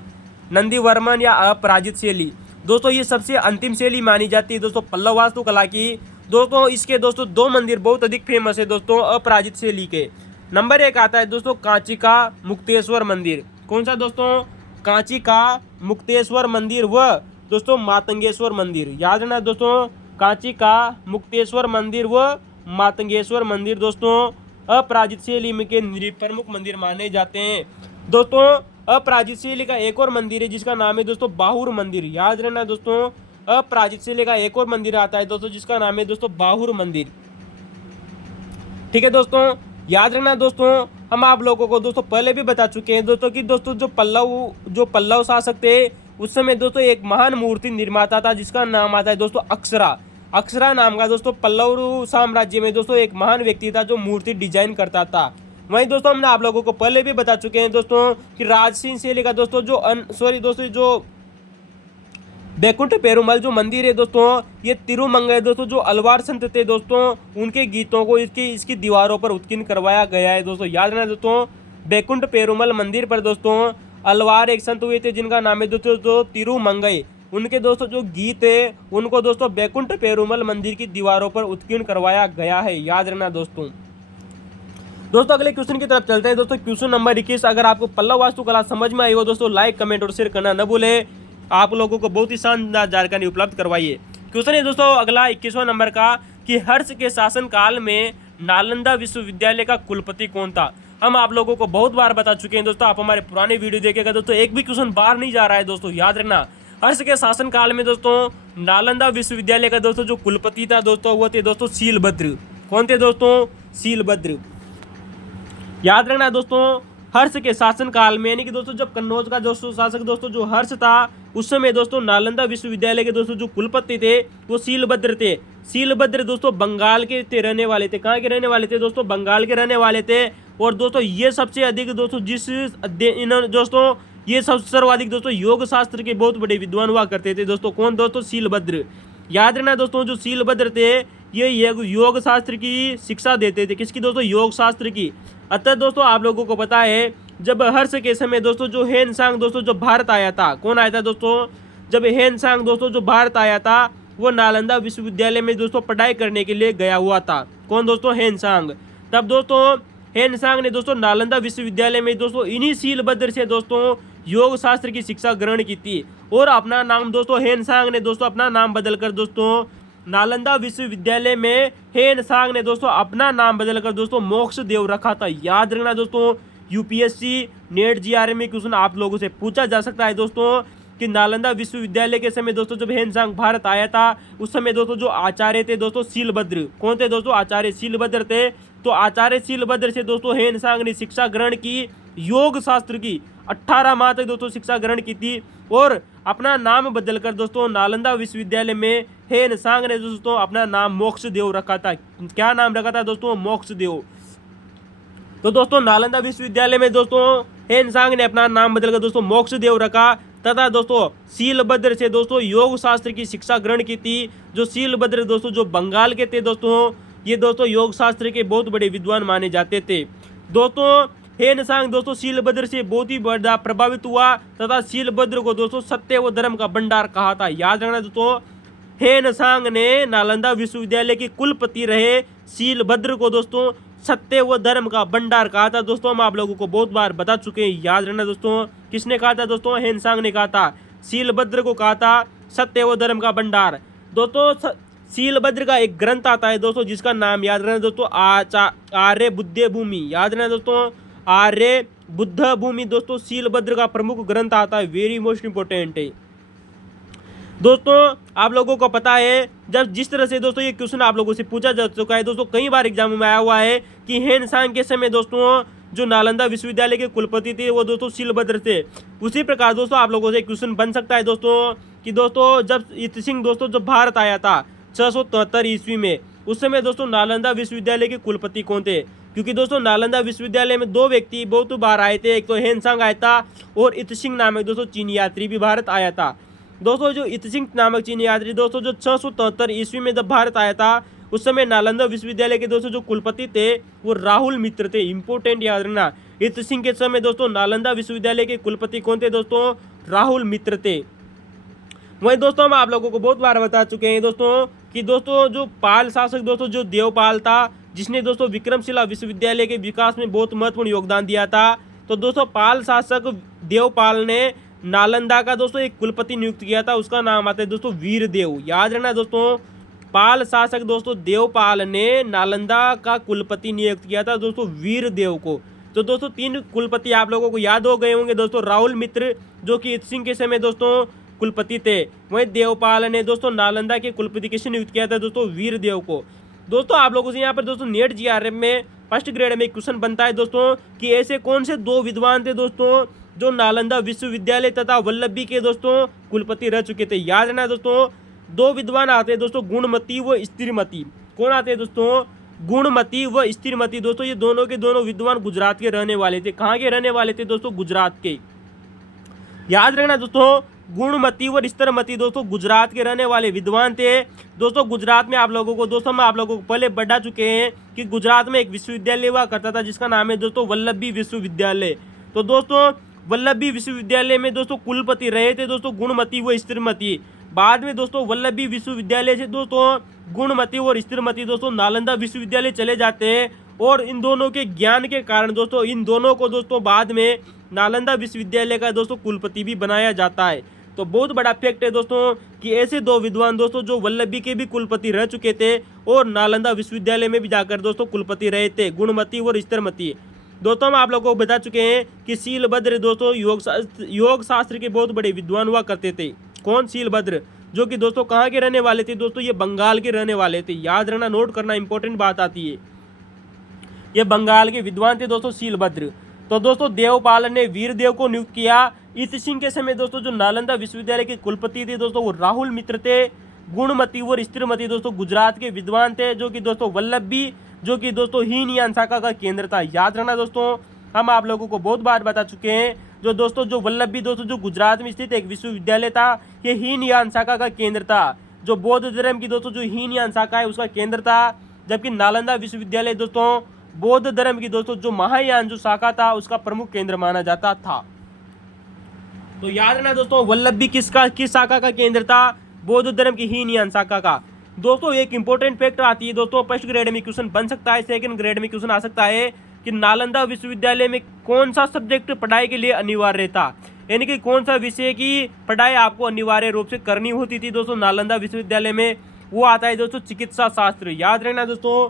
नंदी वर्मन या अपराजित शैली। दोस्तों ये सबसे अंतिम शैली मानी जाती है दोस्तों पल्लव वास्तुकला की। दोस्तों इसके दोस्तों 2 मंदिर बहुत अधिक फेमस है दोस्तों अपराजित शैली के। नंबर 1 आता है दोस्तों कांची का मुक्तेश्वर मंदिर। कौन सा दोस्तों? कांची का मुक्तेश्वर मंदिर व दोस्तों मातंगेश्वर मंदिर। याद रखना दोस्तों, कांची का मुक्तेश्वर मंदिर व मातंगेश्वर मंदिर दोस्तों अपराजित शैली में के प्रमुख मंदिर माने जाते हैं। दोस्तों अपराजित शैली का एक और मंदिर है जिसका नाम है दोस्तों बाहुर मंदिर। याद रखना दोस्तों, अपराजित शिला का एक और मंदिर आता है दोस्तों, जिसका नाम है दोस्तों बाहुर मंदिर। ठीक है दोस्तों, याद रखना दोस्तों, हम आप लोगों को दोस्तों पहले भी बता चुके हैं दोस्तों कि दोस्तों जो पल्लव शासक थे उस समय दोस्तों एक महान मूर्ति निर्माता था, जिसका नाम आता है दोस्तों अक्षरा। अक्षरा नाम का दोस्तों पल्लव साम्राज्य में दोस्तों एक महान व्यक्ति था जो मूर्ति डिजाइन करता था। वहीं दोस्तों हमने आप लोगों को पहले भी बता चुके हैं दोस्तों कि राजसिंह शैली का दोस्तों जो बैकुंठ पेरुमल जो मंदिर है दोस्तों, ये तिरुमंगई दोस्तों जो अलवार संत थे दोस्तों, उनके गीतों को इसकी दीवारों पर उत्कीर्ण करवाया गया है दोस्तों। याद रखना दोस्तों, बैकुंठ पेरुमल मंदिर पर दोस्तों अलवार एक संत हुए थे जिनका नाम है दोस्तों तिरुमंगई। उनके दोस्तों जो गीत है उनको दोस्तों बैकुंठ पेरुमल मंदिर की दीवारों पर उत्कीर्ण करवाया गया है। याद रखना दोस्तों। अगले क्वेश्चन की तरफ चलते हैं दोस्तों। Question number 21। अगर आपको पल्लव वास्तुकला समझ में आई हो दोस्तों, लाइक कमेंट और शेयर करना न भूले। आप लोगों को बहुत ही शानदार जानकारी उपलब्ध करवाइए। क्वेश्चन है दोस्तों अगला 21वां नंबर का कि हर्ष के शासन काल में नालंदा विश्वविद्यालय का कुलपति कौन था। हम आप लोगों को बहुत बार बता चुके हैं दोस्तों, आप हमारे पुराने वीडियो देखेगा दोस्तों, एक भी क्वेश्चन बाहर नहीं जा रहा है दोस्तों। याद रखना, हर्ष के शासन काल में दोस्तों नालंदा विश्वविद्यालय का दोस्तों जो कुलपति था दोस्तों वो थे दोस्तों शीलभद्र। कौन थे दोस्तों? शीलभद्र। याद रखना दोस्तों, हर्ष के शासन काल में यानी कि दोस्तों जब कन्नौज का दोस्तों शासक दोस्तों जो हर्ष था उस समय दोस्तों नालंदा विश्वविद्यालय के दोस्तों जो कुलपति थे वो शीलभद्र थे। शीलभद्र दोस्तों बंगाल के रहने वाले थे। कहाँ के रहने वाले थे दोस्तों? बंगाल के रहने वाले थे। और दोस्तों ये सबसे अधिक दोस्तों दोस्तों ये सब सर्वाधिक दोस्तों योग शास्त्र के बहुत बड़े विद्वान हुआ करते थे दोस्तों। कौन दोस्तों? शीलभद्र। याद रखना दोस्तों, जो शीलभद्र थे ये योग शास्त्र की शिक्षा देते थे। किसकी दोस्तों? योग शास्त्र की। अतः दोस्तों आप लोगों को पता है जब हर्ष के समय दोस्तों जो हेनसांग दोस्तों जो भारत आया था, कौन आया था दोस्तों? जब हेनसांग दोस्तों जो भारत आया था वो नालंदा विश्वविद्यालय में दोस्तों पढ़ाई करने के लिए गया हुआ था। कौन दोस्तों? हेनसांग। तब दोस्तों हेनसांग ने दोस्तों नालंदा विश्वविद्यालय में दोस्तों इन्हीं शीलभद्र से दोस्तों योग शास्त्र की शिक्षा ग्रहण की थी। और अपना नाम दोस्तों हेनसांग ने दोस्तों अपना नाम बदलकर दोस्तों नालंदा विश्वविद्यालय में हेनसांग ने दोस्तों अपना नाम बदलकर दोस्तों मोक्षदेव रखा था। याद रखना दोस्तों, यूपीएससी नेट जीआरएम में क्वेश्चन आप लोगों से पूछा जा सकता है दोस्तों कि नालंदा विश्वविद्यालय के समय दोस्तों जब हेनसांग भारत आया था उस समय दोस्तों जो आचार्य थे दोस्तों शीलभद्र। कौन थे दोस्तों? आचार्य शीलभद्र थे। तो आचार्य शीलभद्र से दोस्तों हेनसांग ने शिक्षा ग्रहण की, योग शास्त्र की 18 माह तक दोस्तों शिक्षा ग्रहण की थी। और अपना नाम बदलकर दोस्तों नालंदा विश्वविद्यालय में हेनसांग ने दोस्तों अपना नाम मोक्षदेव रखा था। क्या नाम रखा था दोस्तों? मोक्षदेव। तो दोस्तों नालंदा विश्वविद्यालय में दोस्तों हेनसांग ने अपना नाम बदलकर दोस्तों मोक्षदेव रखा तथा दोस्तों शीलभद्र से दोस्तों योग शास्त्र की शिक्षा ग्रहण की थी। जो शीलभद्र दोस्तों जो बंगाल के थे दोस्तों, ये दोस्तों योग शास्त्र के बहुत बड़े विद्वान माने जाते थे। दोस्तों हेनसांग दोस्तों शीलभद्र से बहुत ही बड़ा प्रभावित हुआ तथा शीलभद्र को दोस्तों सत्य व धर्म का भंडार कहा था। याद रखना दोस्तों, हेनसांग ने नालंदा विश्वविद्यालय के कुलपति रहे शीलभद्र को दोस्तों सत्य व धर्म का भंडार कहा था। दोस्तों हम आप लोगों को बहुत बार बता चुके हैं। याद रखना दोस्तों, किसने कहा था दोस्तों? हेनसांग ने कहा था। शीलभद्र को कहा था सत्य व धर्म का भंडार। दोस्तों शीलभद्र का एक ग्रंथ आता है दोस्तों जिसका नाम याद रखना दोस्तों आर्य बुद्ध भूमि। याद रखना दोस्तों, आर्य बुद्ध भूमि दोस्तों शीलभद्र का प्रमुख ग्रंथ आता है। वेरी मोस्ट इंपोर्टेंट है दोस्तों। आप लोगों को पता है जब जिस तरह से दोस्तों ये क्वेश्चन आप लोगों से पूछा जा चुका है दोस्तों, कई बार एग्जाम में आया हुआ है कि हेनसांग के समय दोस्तों जो नालंदा विश्वविद्यालय के कुलपति थे वो दोस्तों शीलभद्र थे। उसी प्रकार दोस्तों आप लोगों से क्वेश्चन बन सकता है दोस्तों कि दोस्तों जब इत सिंह दोस्तों जब भारत आया था 673 ईस्वी में, उस समय दोस्तों नालंदा विश्वविद्यालय के कुलपति कौन थे? क्योंकि दोस्तों नालंदा विश्वविद्यालय में दो व्यक्ति बहुत बार आए थे, एक तो हेनसांग आया था और इत सिंह नामक दोस्तों चीनी यात्री भी भारत आया था। दोस्तों जो इत सिंह नामक चीनी यात्री दोस्तों जो 673 ईस्वी में जब भारत आया था उस समय नालंदा विश्वविद्यालय के दोस्तों जो कुलपति थे वो राहुल मित्र थे। इंपोर्टेंट याद रखना, इत सिंह के समय दोस्तों नालंदा विश्वविद्यालय के कुलपति कौन थे दोस्तों? राहुल मित्र थे। वही दोस्तों हम आप लोगों को बहुत बार बता चुके हैं दोस्तों कि दोस्तों जो पाल शासक दोस्तों जो देवपाल था जिसने दोस्तों विक्रमशिला विश्वविद्यालय के विकास में बहुत महत्वपूर्ण योगदान दिया था। तो दोस्तों पाल शासक देवपाल ने नालंदा का दोस्तों एक कुलपति नियुक्त किया था, उसका नाम आता है दोस्तों वीरदेव। याद रखना दोस्तों, पाल शासक दोस्तों देवपाल ने नालंदा का कुलपति नियुक्त किया था दोस्तों वीरदेव को। तो दोस्तों तीन कुलपति आप लोगों को याद हो गए होंगे दोस्तों। राहुल मित्र जो कि इत सिंह के समय दोस्तों कुलपति थे। वहीं देवपाल ने दोस्तों नालंदा के कुलपति किसे नियुक्त किया था दोस्तों? वीरदेव को। दोस्तों आप लोगों से यहाँ पर दोस्तों नेट जीआरएफ में फर्स्ट ग्रेड में क्वेश्चन बनता है दोस्तों कि ऐसे कौन से दो विद्वान थे दोस्तों जो नालंदा विश्वविद्यालय तथा वल्लभी के दोस्तों कुलपति रह चुके थे। याद रखना दोस्तों, दो विद्वान आते हैं दोस्तों, गुणमती व स्थिरमती। कौन आते हैं दोस्तों? गुणमती व स्थिरमती। दोस्तों ये दोनों के दोनों विद्वान गुजरात के रहने वाले थे। कहाँ के रहने वाले थे दोस्तों? गुजरात के। याद रखना दोस्तों, गुणमती व स्थिरमती दोस्तों गुजरात के रहने वाले विद्वान थे। दोस्तों गुजरात में आप लोगों को पहले बढ़ा चुके हैं कि गुजरात में एक विश्वविद्यालय हुआ करता था जिसका नाम है दोस्तों वल्लभी विश्वविद्यालय। तो दोस्तों वल्लभी विश्वविद्यालय में दोस्तों कुलपति रहे थे दोस्तों गुणमती व स्थिरमती। बाद में दोस्तों वल्लभी विश्वविद्यालय से दोस्तों गुणमती और स्थिरमती दोस्तों नालंदा विश्वविद्यालय चले जाते हैं और इन दोनों के ज्ञान के कारण दोस्तों इन दोनों को दोस्तों बाद में नालंदा विश्वविद्यालय का दोस्तों कुलपति भी बनाया जाता है। तो बहुत बड़ा फैक्ट है दोस्तों कि ऐसे दो विद्वान दोस्तों जो वल्लभी के भी कुलपति रह चुके थे और नालंदा विश्वविद्यालय में भी जाकर दोस्तों कुलपति रहे थे, गुणमती और स्थिरमती। दोस्तों हम आप लोगों को बता चुके हैं कि शीलभद्र दोस्तों योग शास्त्र के बहुत बड़े विद्वान हुआ करते थे। कौन? शीलभद्र, जो कि दोस्तों कहाँ के रहने वाले थे दोस्तों? ये बंगाल के रहने वाले थे। याद रखना, नोट करना, इंपॉर्टेंट बात आती है। ये बंगाल के विद्वान थे दोस्तों शीलभद्र। तो दोस्तों देवपाल ने वीरदेव को नियुक्त किया। इस सिंह के समय दोस्तों जो नालंदा विश्वविद्यालय के कुलपति थे दोस्तों वो राहुल मित्र थे। गुणमती और स्थिरमती दोस्तों गुजरात के विद्वान थे, जो कि दोस्तों वल्लभी जो कि दोस्तों हीनयान शाखा का केंद्र था। याद रखना दोस्तों, हम आप लोगों को बहुत बार बता चुके हैं जो दोस्तों जो वल्लभी दोस्तों जो गुजरात में स्थित एक विश्वविद्यालय था, ये हीनयान शाखा का केंद्र था। जो बौद्ध धर्म की दोस्तों जो हीनयान शाखा है उसका केंद्र था, जबकि नालंदा विश्वविद्यालय दोस्तों बौद्ध धर्म की दोस्तों जो महायान जो शाखा था उसका प्रमुख केंद्र माना जाता था। तो याद रखना दोस्तों, वल्लभी किस शाखा का केंद्र था? बौद्ध धर्म की हीनयान शाखा का। दोस्तों एक इंपॉर्टेंट फैक्ट आती है दोस्तों, फर्स्ट ग्रेड में क्वेश्चन बन सकता है, सेकंड ग्रेड में क्वेश्चन आ सकता है कि नालंदा विश्वविद्यालय में कौन सा सब्जेक्ट पढ़ाई के लिए अनिवार्य था, यानी कि कौन सा विषय की पढ़ाई आपको अनिवार्य रूप से करनी होती थी दोस्तों नालंदा विश्वविद्यालय में? वो आता है दोस्तों चिकित्सा शास्त्र। याद रखना दोस्तों,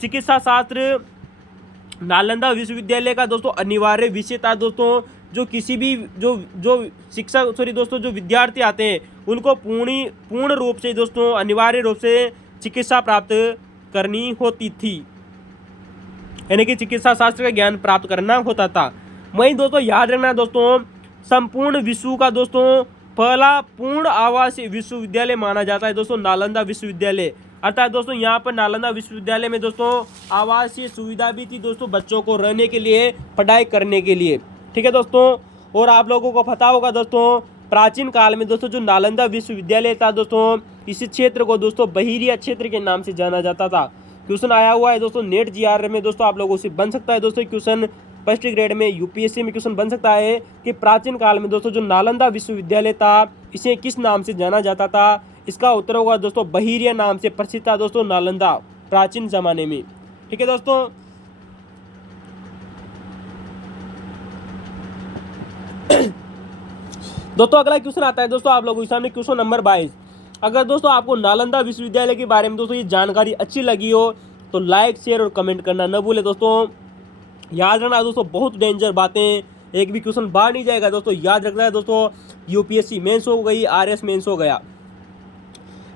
चिकित्सा शास्त्र नालंदा विश्वविद्यालय का दोस्तों अनिवार्य विषय था दोस्तों। जो किसी भी जो शिक्षक दोस्तों जो विद्यार्थी आते हैं उनको पूर्ण रूप से दोस्तों अनिवार्य रूप से चिकित्सा प्राप्त करनी होती थी, यानी कि चिकित्सा शास्त्र का ज्ञान प्राप्त करना होता था। वहीं दोस्तों याद रखना दोस्तों, संपूर्ण विश्व का दोस्तों पहला पूर्ण आवासीय विश्वविद्यालय माना जाता है दोस्तों नालंदा विश्वविद्यालय। अर्थात दोस्तों यहाँ पर नालंदा विश्वविद्यालय में दोस्तों आवासीय सुविधा भी थी दोस्तों बच्चों को रहने के लिए, पढ़ाई करने के लिए। ठीक है दोस्तों, और आप लोगों को पता होगा दोस्तों प्राचीन काल में दोस्तों जो नालंदा विश्वविद्यालय था दोस्तों, इस क्षेत्र को दोस्तों बहिरिया क्षेत्र के नाम से जाना जाता था। क्वेश्चन आया हुआ है दोस्तों नेट जीआर में दोस्तों, आप लोगों से बन सकता है दोस्तों क्वेश्चन, फर्स्ट ग्रेड में यूपीएससी में क्वेश्चन बन सकता है कि प्राचीन काल में दोस्तों जो नालंदा विश्वविद्यालय था इसे किस नाम से जाना जाता था? इसका उत्तर होगा दोस्तों बहिरिया नाम से प्रसिद्ध था दोस्तों नालंदा प्राचीन जमाने में। ठीक है दोस्तों, दोस्तों अगला क्वेश्चन आता है दोस्तों आप लोगों के सामने, क्वेश्चन नंबर 22। अगर दोस्तों आपको नालंदा विश्वविद्यालय के बारे में दोस्तों ये जानकारी अच्छी लगी हो तो लाइक शेयर और कमेंट करना न भूले दोस्तों। याद रखना दोस्तों, बहुत डेंजर बातें, एक भी क्वेश्चन बाहर नहीं जाएगा दोस्तों। याद रखना है दोस्तों, यूपीएससी मेंस हो गई, आरएस मेंस हो गया।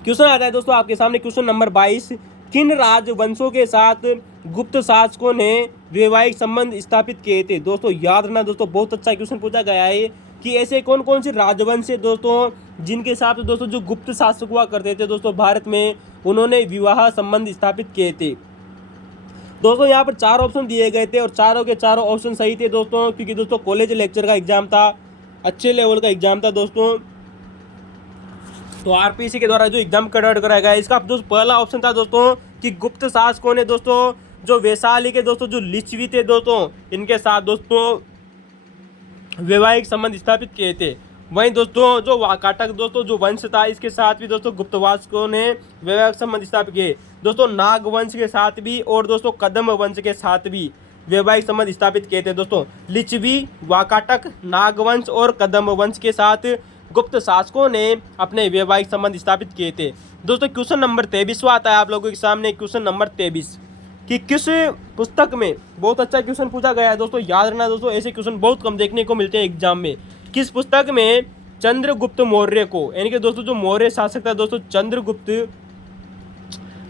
क्वेश्चन आता है दोस्तों आपके सामने, क्वेश्चन नंबर 22। किन राजवंशों के साथ गुप्त शासकों ने वैवाहिक संबंध स्थापित किए थे? दोस्तों याद रखना दोस्तों, बहुत अच्छा क्वेश्चन पूछा गया है कि ऐसे कौन कौन से राजवंश है दोस्तों जिनके साथ दोस्तों जो गुप्त शासक हुआ करते थे दोस्तों भारत में, उन्होंने विवाह संबंध स्थापित किए थे। दोस्तों यहाँ पर 4 ऑप्शन दिए गए थे और चारों के चारों ऑप्शन सही थे दोस्तों, क्योंकि दोस्तों कॉलेज लेक्चर का एग्जाम था, अच्छे लेवल का एग्जाम था दोस्तों। तो आरपीसी के द्वारा जो एग्जाम कंडक्ट कराया गया इसका दोस्तों पहला ऑप्शन था दोस्तों कि गुप्त शासकों ने दोस्तों जो वैशाली के दोस्तों जो लिच्छवी थे दोस्तों, इनके साथ दोस्तों वैवाहिक संबंध स्थापित किए थे। वहीं दोस्तों जो वाकाटक दोस्तों जो वंश था इसके साथ भी दोस्तों गुप्तवासकों ने वैवाहिक संबंध स्थापित किए। दोस्तों नाग वंश के साथ भी और दोस्तों कदम वंश के साथ भी वैवाहिक संबंध स्थापित किए थे दोस्तों। लिच्छवी, वाकाटक, नागवंश और कदम वंश के साथ गुप्त शासकों ने अपने वैवाहिक संबंध स्थापित किए थे। दोस्तों क्वेश्चन नंबर 23 आता है आप लोगों के सामने, क्वेश्चन नंबर 23 कि किस पुस्तक में, बहुत अच्छा क्वेश्चन पूछा गया है दोस्तों। याद रखना दोस्तों, ऐसे क्वेश्चन बहुत कम देखने को मिलते हैं एग्जाम में। किस पुस्तक में चंद्रगुप्त मौर्य को, यानी कि दोस्तों जो मौर्य शासक था दोस्तों चंद्रगुप्त,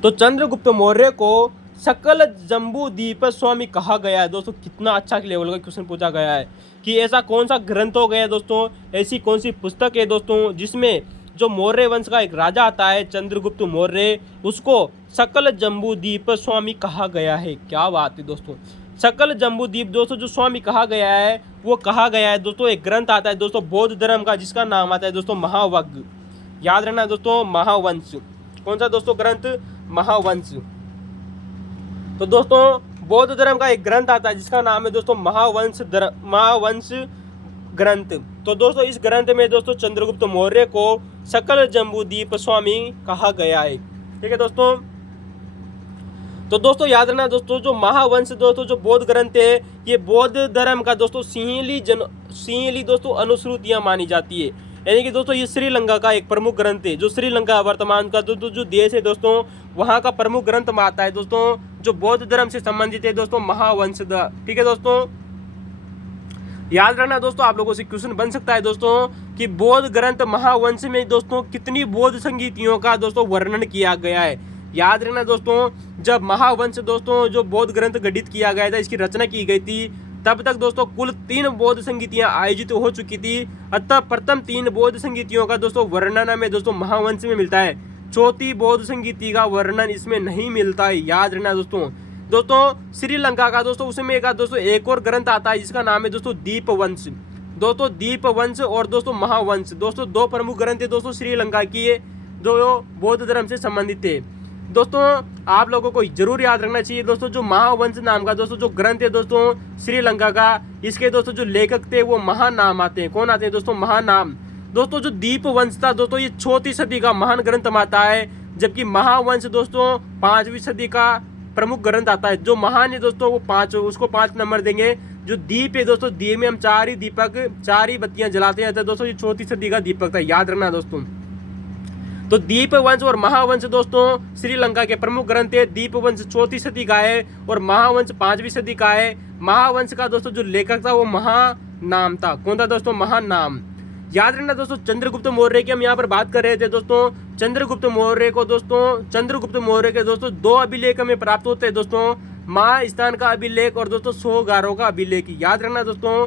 तो चंद्रगुप्त मौर्य को सकल जम्बू द्वीप स्वामी कहा गया है। दोस्तों कितना अच्छा लेवल का क्वेश्चन पूछा गया है कि ऐसा कौन सा ग्रंथ हो गया दोस्तों, ऐसी कौन सी पुस्तक है दोस्तों जिसमें जो मौर्य वंश का एक राजा आता है चंद्रगुप्त मौर्य, उसको सकल जम्बू द्वीप स्वामी कहा गया है। क्या बात है दोस्तों, सकल जम्बू द्वीप दोस्तों जो स्वामी कहा गया है, वो कहा गया है दोस्तों एक ग्रंथ आता है दोस्तों बौद्ध धर्म का, जिसका नाम आता है दोस्तों महावग। याद रखना दोस्तों महावंश। कौन सा दोस्तों ग्रंथ, महावंश। तो दोस्तों बौद्ध धर्म का एक ग्रंथ आता है जिसका नाम है दोस्तों महावंश ग्रंथ। तो दोस्तों इस ग्रंथ में दोस्तों चंद्रगुप्त मौर्य को सकल जम्बू द्वीप स्वामी कहा गया है। ठीक है दोस्तों, तो दोस्तों याद रखना दोस्तों जो महावंश दोस्तों जो बौद्ध ग्रंथ है, ये बौद्ध धर्म का दोस्तों सिंहली दोस्तों अनुश्रुतियां मानी जाती है। यानी कि दोस्तों ये श्रीलंका का एक प्रमुख ग्रंथ है। जो श्रीलंका वर्तमान का दोस्तों जो देश है दोस्तों, वहाँ का प्रमुख ग्रंथ माता है दोस्तों जो बौद्ध धर्म से संबंधित है दोस्तों महावंश। ठीक है दोस्तों, याद रखना दोस्तों आप लोगों से क्वेश्चन बन सकता है दोस्तों कि बौद्ध ग्रंथ महावंश में दोस्तों कितनी बौद्ध संगीतियों का दोस्तों वर्णन किया गया है। याद रखना दोस्तों जब महावंश दोस्तों जो बौद्ध ग्रंथ गठित किया गया था, इसकी रचना की गई थी, तब तक दोस्तों कुल 3 बौद्ध संगीतियां आयोजित हो चुकी थी। अतः प्रथम 3 बौद्ध संगीतियों का दोस्तों वर्णन में दोस्तों महावंश में मिलता है। चौथी बौद्ध संगीति का वर्णन इसमें नहीं मिलता है। याद रखना दोस्तों श्रीलंका का दोस्तों उसमें का दोस्तों एक और ग्रंथ आता है जिसका नाम है दोस्तों दीपवंश। दोस्तों दीपवंश और दोस्तों महावंश दोस्तों 2 प्रमुख ग्रंथ है दोस्तों श्रीलंका की, दो बौद्ध धर्म से संबंधित है। दोस्तों आप लोगों को जरूर याद रखना चाहिए दोस्तों जो महावंश नाम का दोस्तों जो ग्रंथ है दोस्तों श्रीलंका का, इसके दोस्तों जो लेखक थे वो महानाम आते हैं। कौन आते हैं दोस्तों, महानाम। दोस्तों जो दीपवंश था दोस्तों ये 4वीं सदी का महान ग्रंथ आता है, जबकि महावंश दोस्तों 5वीं सदी का प्रमुख ग्रंथ आता है। जो महान है दोस्तों वो 5, उसको 5 नंबर देंगे। जो दीप है दोस्तों, दीप में हम 4 ही बत्तियां जलाते हैं दोस्तों, ये 4वीं सदी का दीपक था। याद रखना दोस्तों, तो दीपवंश और महावंश दोस्तों श्रीलंका के प्रमुख ग्रंथ है। दीपवंश 4वीं सदी का है और महावंश 5वीं सदी का है। महावंश का दोस्तों जो लेखक था वो महानाम था। कौन था दोस्तों, महानाम। याद रखना दोस्तों चंद्रगुप्त मौर्य की हम यहाँ पर बात कर रहे थे दोस्तों। चंद्रगुप्त मौर्य के दोस्तों 2 अभिलेख हमें प्राप्त होते हैं दोस्तों, महास्थान का अभिलेख और दोस्तों 100 गारों का अभिलेख। याद रखना दोस्तों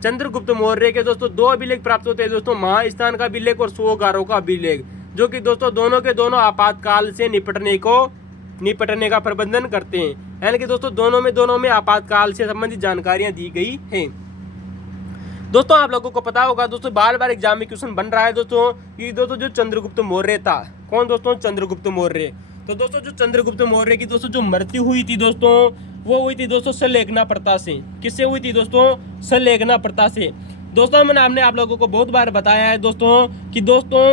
चंद्रगुप्त मौर्य के दोस्तों 2 अभिलेख प्राप्त होते हैं दोस्तों, महास्थान का अभिलेख और 100 गारों का अभिलेख, जो कि दोस्तों दोनों के दोनों आपातकाल से निपटने का प्रबंधन करते हैं। यानी कि दोस्तों दोनों में आपातकाल से संबंधित जानकारियां दी गई हैं। दोस्तों आप लोगों को पता होगा दोस्तों बार बार एग्जाम में क्वेश्चन बन रहा है दोस्तों कि दोस्तों जो चंद्रगुप्त मौर्य था, कौन दोस्तों, चंद्रगुप्त मौर्य। तो दोस्तों जो चंद्रगुप्त मौर्य की दोस्तों जो मृत्यु हुई थी दोस्तों, वो हुई थी दोस्तों सल्लेखना प्रथा से। किससे हुई थी दोस्तों, सल्लेखना प्रथा से। दोस्तों हमने आप लोगों को बहुत बार बताया है दोस्तों कि दोस्तों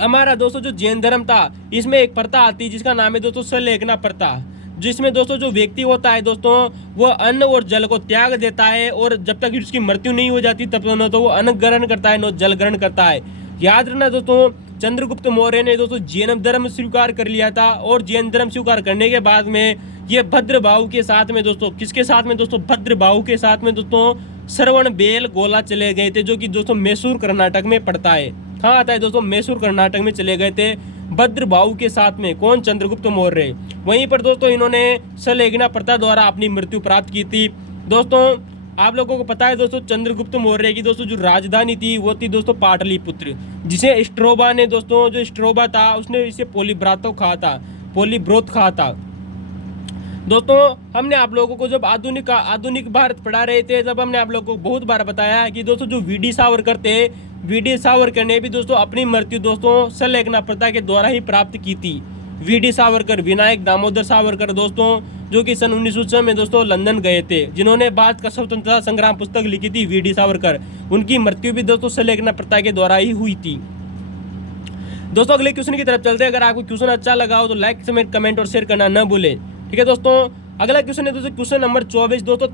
हमारा दोस्तों जो जैन धर्म था इसमें एक प्रथा आती है जिसका नाम है दोस्तों सल्लेखना प्रथा, जिसमें दोस्तों जो व्यक्ति होता है दोस्तों वो अन्न और जल को त्याग देता है और जब तक उसकी मृत्यु नहीं हो जाती तब न तो वो अन्न ग्रहण करता है न जल ग्रहण करता है। याद रखना दोस्तों चंद्रगुप्त मौर्य ने दोस्तों जैन धर्म स्वीकार कर लिया था और जैन धर्म स्वीकार करने के बाद में ये भद्रबाहु के साथ में दोस्तों, किसके साथ में दोस्तों, भद्रबाहु के साथ में दोस्तों श्रवणबेल गोला चले गए थे, जो कि दोस्तों मैसूर कर्नाटक में पड़ता है। कहाँ आता है दोस्तों, मैसूर कर्नाटक में चले गए थे भद्रबाहु के साथ में। कौन, चंद्रगुप्त मौर्य। वहीं पर दोस्तों इन्होंने सल्लेखना प्रथा द्वारा अपनी मृत्यु प्राप्त की थी। दोस्तों आप लोगों को पता है दोस्तों चंद्रगुप्त मौर्य की दोस्तों जो राजधानी थी वो थी दोस्तों पाटलिपुत्र, जिसे स्ट्रोबा ने दोस्तों, जो स्ट्रोबा था उसने इसे पोलीब्रोथ कहा था। दोस्तों हमने आप लोगों को जब आधुनिक भारत पढ़ा रहे थे तब हमने आप लोगों को बहुत बार बताया कि दोस्तों जो वी डी सावरकर ने भी दोस्तों अपनी मृत्यु दोस्तों सल्लेखना प्रथा के द्वारा ही प्राप्त की थी। वी डी सावरकर, विनायक दामोदर सावरकर दोस्तों, जो कि सन 1906 में दोस्तों लंदन गए थे, जिन्होंने बाद का स्वतंत्रता संग्राम पुस्तक लिखी थी वी डी सावरकर, उनकी मृत्यु भी दोस्तों सल्लेखना प्रथा के द्वारा ही हुई थी। दोस्तों अगले क्वेश्चन की तरफ चलते हैं। अगर आपको क्वेश्चन अच्छा लगा हो तो लाइक, कमेंट और शेयर करना न भूलें। ठीक है दोस्तों, अगला क्वेश्चन है दोस्तों क्वेश्चन नंबर 24 दोस्तों,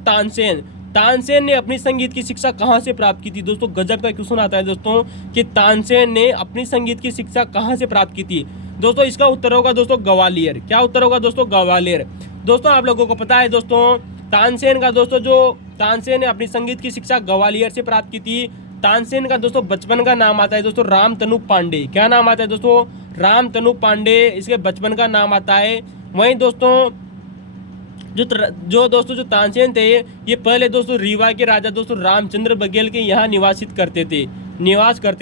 तानसेन ने अपनी संगीत की शिक्षा कहाँ से प्राप्त की थी। दोस्तों गजब का क्वेश्चन आता है दोस्तों कि तानसेन ने अपनी संगीत की शिक्षा कहाँ से प्राप्त की थी। दोस्तों इसका उत्तर होगा दोस्तों ग्वालियर। क्या उत्तर होगा दोस्तों, ग्वालियर। दोस्तों आप लोगों को पता है दोस्तों तानसेन ने अपनी संगीत की शिक्षा ग्वालियर से प्राप्त की थी। तानसेन का दोस्तों बचपन का नाम आता है दोस्तों रामतनु पांडे। क्या नाम आता है दोस्तों? रामतनु पांडे इसके बचपन का नाम आता है। वहीं दोस्तों जो तानसेन थे ये पहले दोस्तों रीवा के राजा दोस्तों रामचंद्र बघेल के यहाँ निवास करते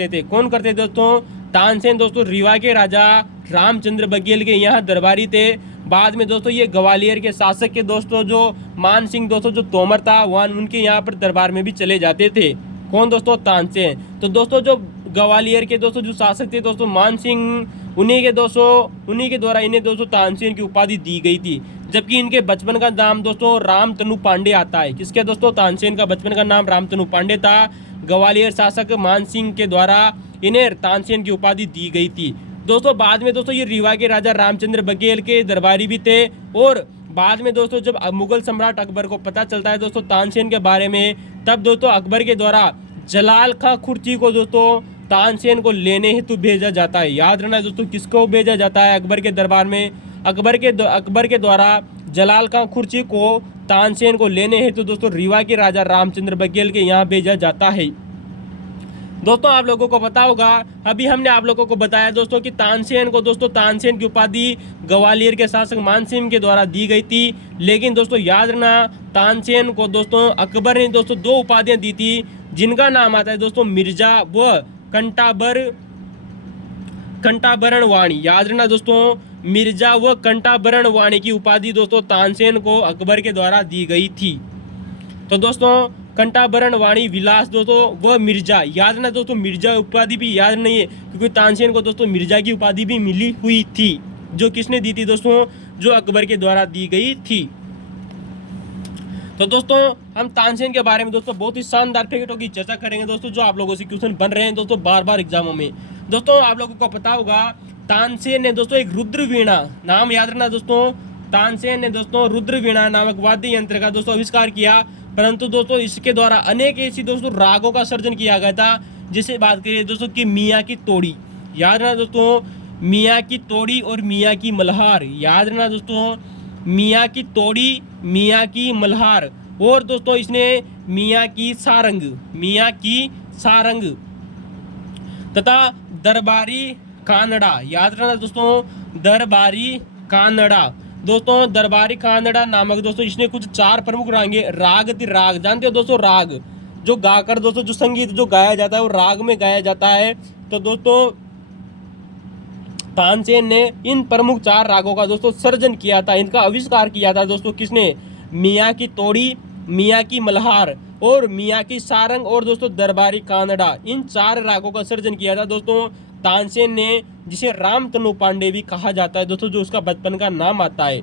थे। कौन करते थे दोस्तों? तानसेन दोस्तों रीवा के राजा रामचंद्र बघेल के यहाँ दरबारी थे। बाद में दोस्तों ये ग्वालियर के शासक के दोस्तों जो मान सिंह दोस्तों जो तोमर था वहाँ उनके यहाँ पर दरबार में भी चले जाते थे। कौन दोस्तों? तानसेन। तो दोस्तों जो ग्वालियर के दोस्तों जो शासक थे दोस्तों मान सिंह, उन्हीं के द्वारा इन्हें दोस्तों तानसेन की उपाधि दी गई थी। जबकि इनके बचपन का नाम दोस्तों रामतनु पांडे आता है। किसके दोस्तों? तानसेन का बचपन का नाम रामतनु पांडे था। ग्वालियर शासक मान सिंह के द्वारा इन्हें तानसेन की उपाधि दी गई थी। दोस्तों बाद में दोस्तों ये रीवा के राजा रामचंद्र बघेल के दरबारी भी थे। और बाद में दोस्तों जब मुगल सम्राट अकबर को पता चलता है दोस्तों तानसेन के बारे में, तब दोस्तों अकबर के द्वारा जलाल खां खुर्ची को दोस्तों तानसेन को लेने हेतु भेजा जाता है। याद रखना दोस्तों किसको भेजा जाता है अकबर के दरबार में? अकबर के द्वारा जलाल खां खुर्ची को तानसेन को लेने हेतु दोस्तों रीवा के राजा रामचंद्र बघेल के यहाँ भेजा जाता है। दोस्तों आप लोगों को पता होगा, अभी हमने आप लोगों को बताया दोस्तों कि तानसेन को दोस्तों तानसेन की उपाधि ग्वालियर के शासक मानसिंह के द्वारा दी गई थी। लेकिन दोस्तों याद रखना तानसेन को दोस्तों अकबर ने दोस्तों दो उपाधियां दी थी, जिनका नाम आता है दोस्तों मिर्जा व कंटाभरण वाणी। याद रखना दोस्तों मिर्जा व कंटाभरण वाणी की उपाधि दोस्तों तानसेन को अकबर के द्वारा दी गई थी। तो दोस्तों कंटाभरण वाणी विलास दोस्तों व मिर्जा, याद रखना दोस्तों मिर्जा उपाधि भी याद नहीं है क्योंकि तानसेन को दोस्तों मिर्जा की उपाधि भी मिली हुई थी। जो किसने दी थी दोस्तों? जो अकबर के द्वारा दी गई थी। तो दोस्तों हम तानसेन के बारे में दोस्तों बहुत ही शानदार फैक्टों की चर्चा करेंगे दोस्तों, जो आप लोगों से क्वेश्चन बन रहे हैं दोस्तों बार बार एग्जामों में। दोस्तों आप लोगों को पता होगा तानसेन ने दोस्तों एक रुद्र वीणा, नाम याद रखना दोस्तों, तानसेन ने दोस्तों रुद्र वीणा नामक वाद्य यंत्र का दोस्तों आविष्कार किया। परंतु दोस्तों इसके द्वारा अनेक ऐसी दोस्तों रागों का सर्जन किया गया था। जिसे बात करिए दोस्तों कि मियाँ की तोड़ी, याद रखना दोस्तों मियाँ की तोड़ी और मियाँ की मल्हार। याद रखना दोस्तों मियाँ की तोड़ी, मियाँ की मल्हार। और दोस्तों इसने मियाँ की सारंग तथा दरबारी कानड़ा। याद रखना दोस्तों दरबारी कानड़ा। दोस्तों दरबारी कानड़ा नामक दोस्तों इसने कुछ 4 प्रमुख राग जानते हो दोस्तों? राग जो गाकर दोस्तों जो संगीत जो गाया जाता है वो राग में गाया जाता है। तो दोस्तों तानसेन ने इन प्रमुख 4 रागों का दोस्तों सर्जन किया था, इनका आविष्कार किया था दोस्तों किसने? मियाँ की तोड़ी, मियाँ की मल्हार और मियाँ की सारंग और दोस्तों दरबारी कानड़ा। इन 4 रागों का सर्जन किया था दोस्तों तानसेन ने, जिसे रामतनु पांडे भी कहा जाता है दोस्तों, जो उसका बचपन का नाम आता है।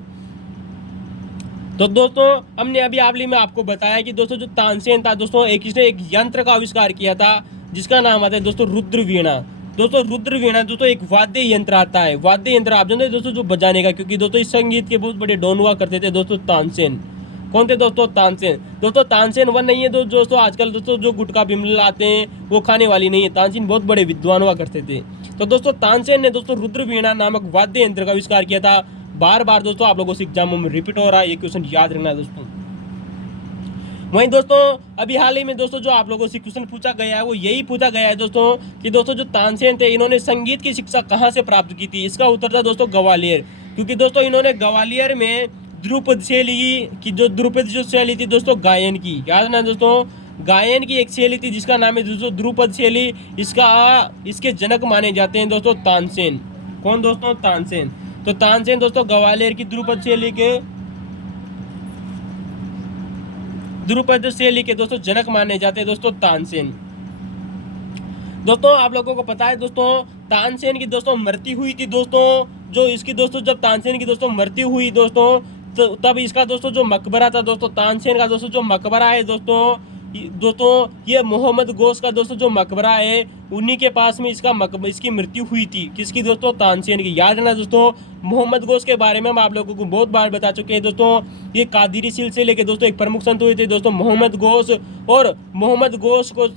तो दोस्तों हमने अभी आपली में आपको बताया कि दोस्तों जो तानसेन था दोस्तों इसने एक यंत्र का आविष्कार किया था जिसका नाम आता है दोस्तों रुद्र वीणा। दोस्तों रुद्र वीणा दोस्तों एक वाद्य यंत्र आता है। वाद्य यंत्र आप जानते हैं दोस्तों जो बजाने का, क्योंकि दोस्तों इस संगीत के बहुत बड़े डॉन हुआ करते थे दोस्तों तानसेन। कौन थे दोस्तों? तानसेन। दोस्तों तानसेन वन नहीं है दोस्तों आजकल दोस्तों जो गुटखा बिमल आते हैं वो खाने वाली नहीं है। तानसेन बहुत बड़े विद्वान हुआ करते थे। तो दोस्तों तानसेन ने दोस्तों रुद्र वीणा नामक वाद्य यंत्र का आविष्कार किया था। बार बार दोस्तों आप लोगों से एग्जामों में रिपीट हो रहा है, ये क्वेश्चन याद रखना है दोस्तों। वहीं दोस्तों अभी हाल ही में दोस्तों जो आप लोगों से क्वेश्चन पूछा गया है वो यही पूछा गया है दोस्तों कि दोस्तों जो तानसेन थे इन्होंने संगीत की शिक्षा कहाँ से प्राप्त की थी? इसका उत्तर था दोस्तों ग्वालियर, क्योंकि दोस्तों इन्होंने ग्वालियर में ध्रुपद शैली की जो शैली थी दोस्तों गायन की। याद ना दोस्तों गायन की एक शैली थी जिसका नाम है दोस्तों ध्रुपद शैली। इसके जनक माने जाते हैं दोस्तों तानसेन। कौन दोस्तों? तानसेन। तो तानसेन दोस्तों ग्वालियर की ध्रुपद शैली के दोस्तों जनक माने जाते हैं दोस्तों तानसेन। दोस्तों आप लोगों को पता है दोस्तों तानसेन की दोस्तों मृत्यु हुई थी दोस्तों, जो इसकी दोस्तों जब तानसेन की दोस्तों मृत्यु हुई दोस्तों तो तब इसका दोस्तों जो मकबरा था दोस्तों तानसेन का दोस्तों जो मकबरा है दोस्तों ये मोहम्मद गोश का दोस्तों जो मकबरा है उन्हीं के पास में इसकी मृत्यु हुई थी। किसकी दोस्तों? तानसेन की। याद रखना दोस्तों मोहम्मद गोश के बारे में हम आप लोगों को बहुत बार बता चुके हैं दोस्तों। ये कादिरी सिलसिले के दोस्तों एक प्रमुख संत हुए थे दोस्तों मोहम्मद गोश, और मोहम्मद गोश को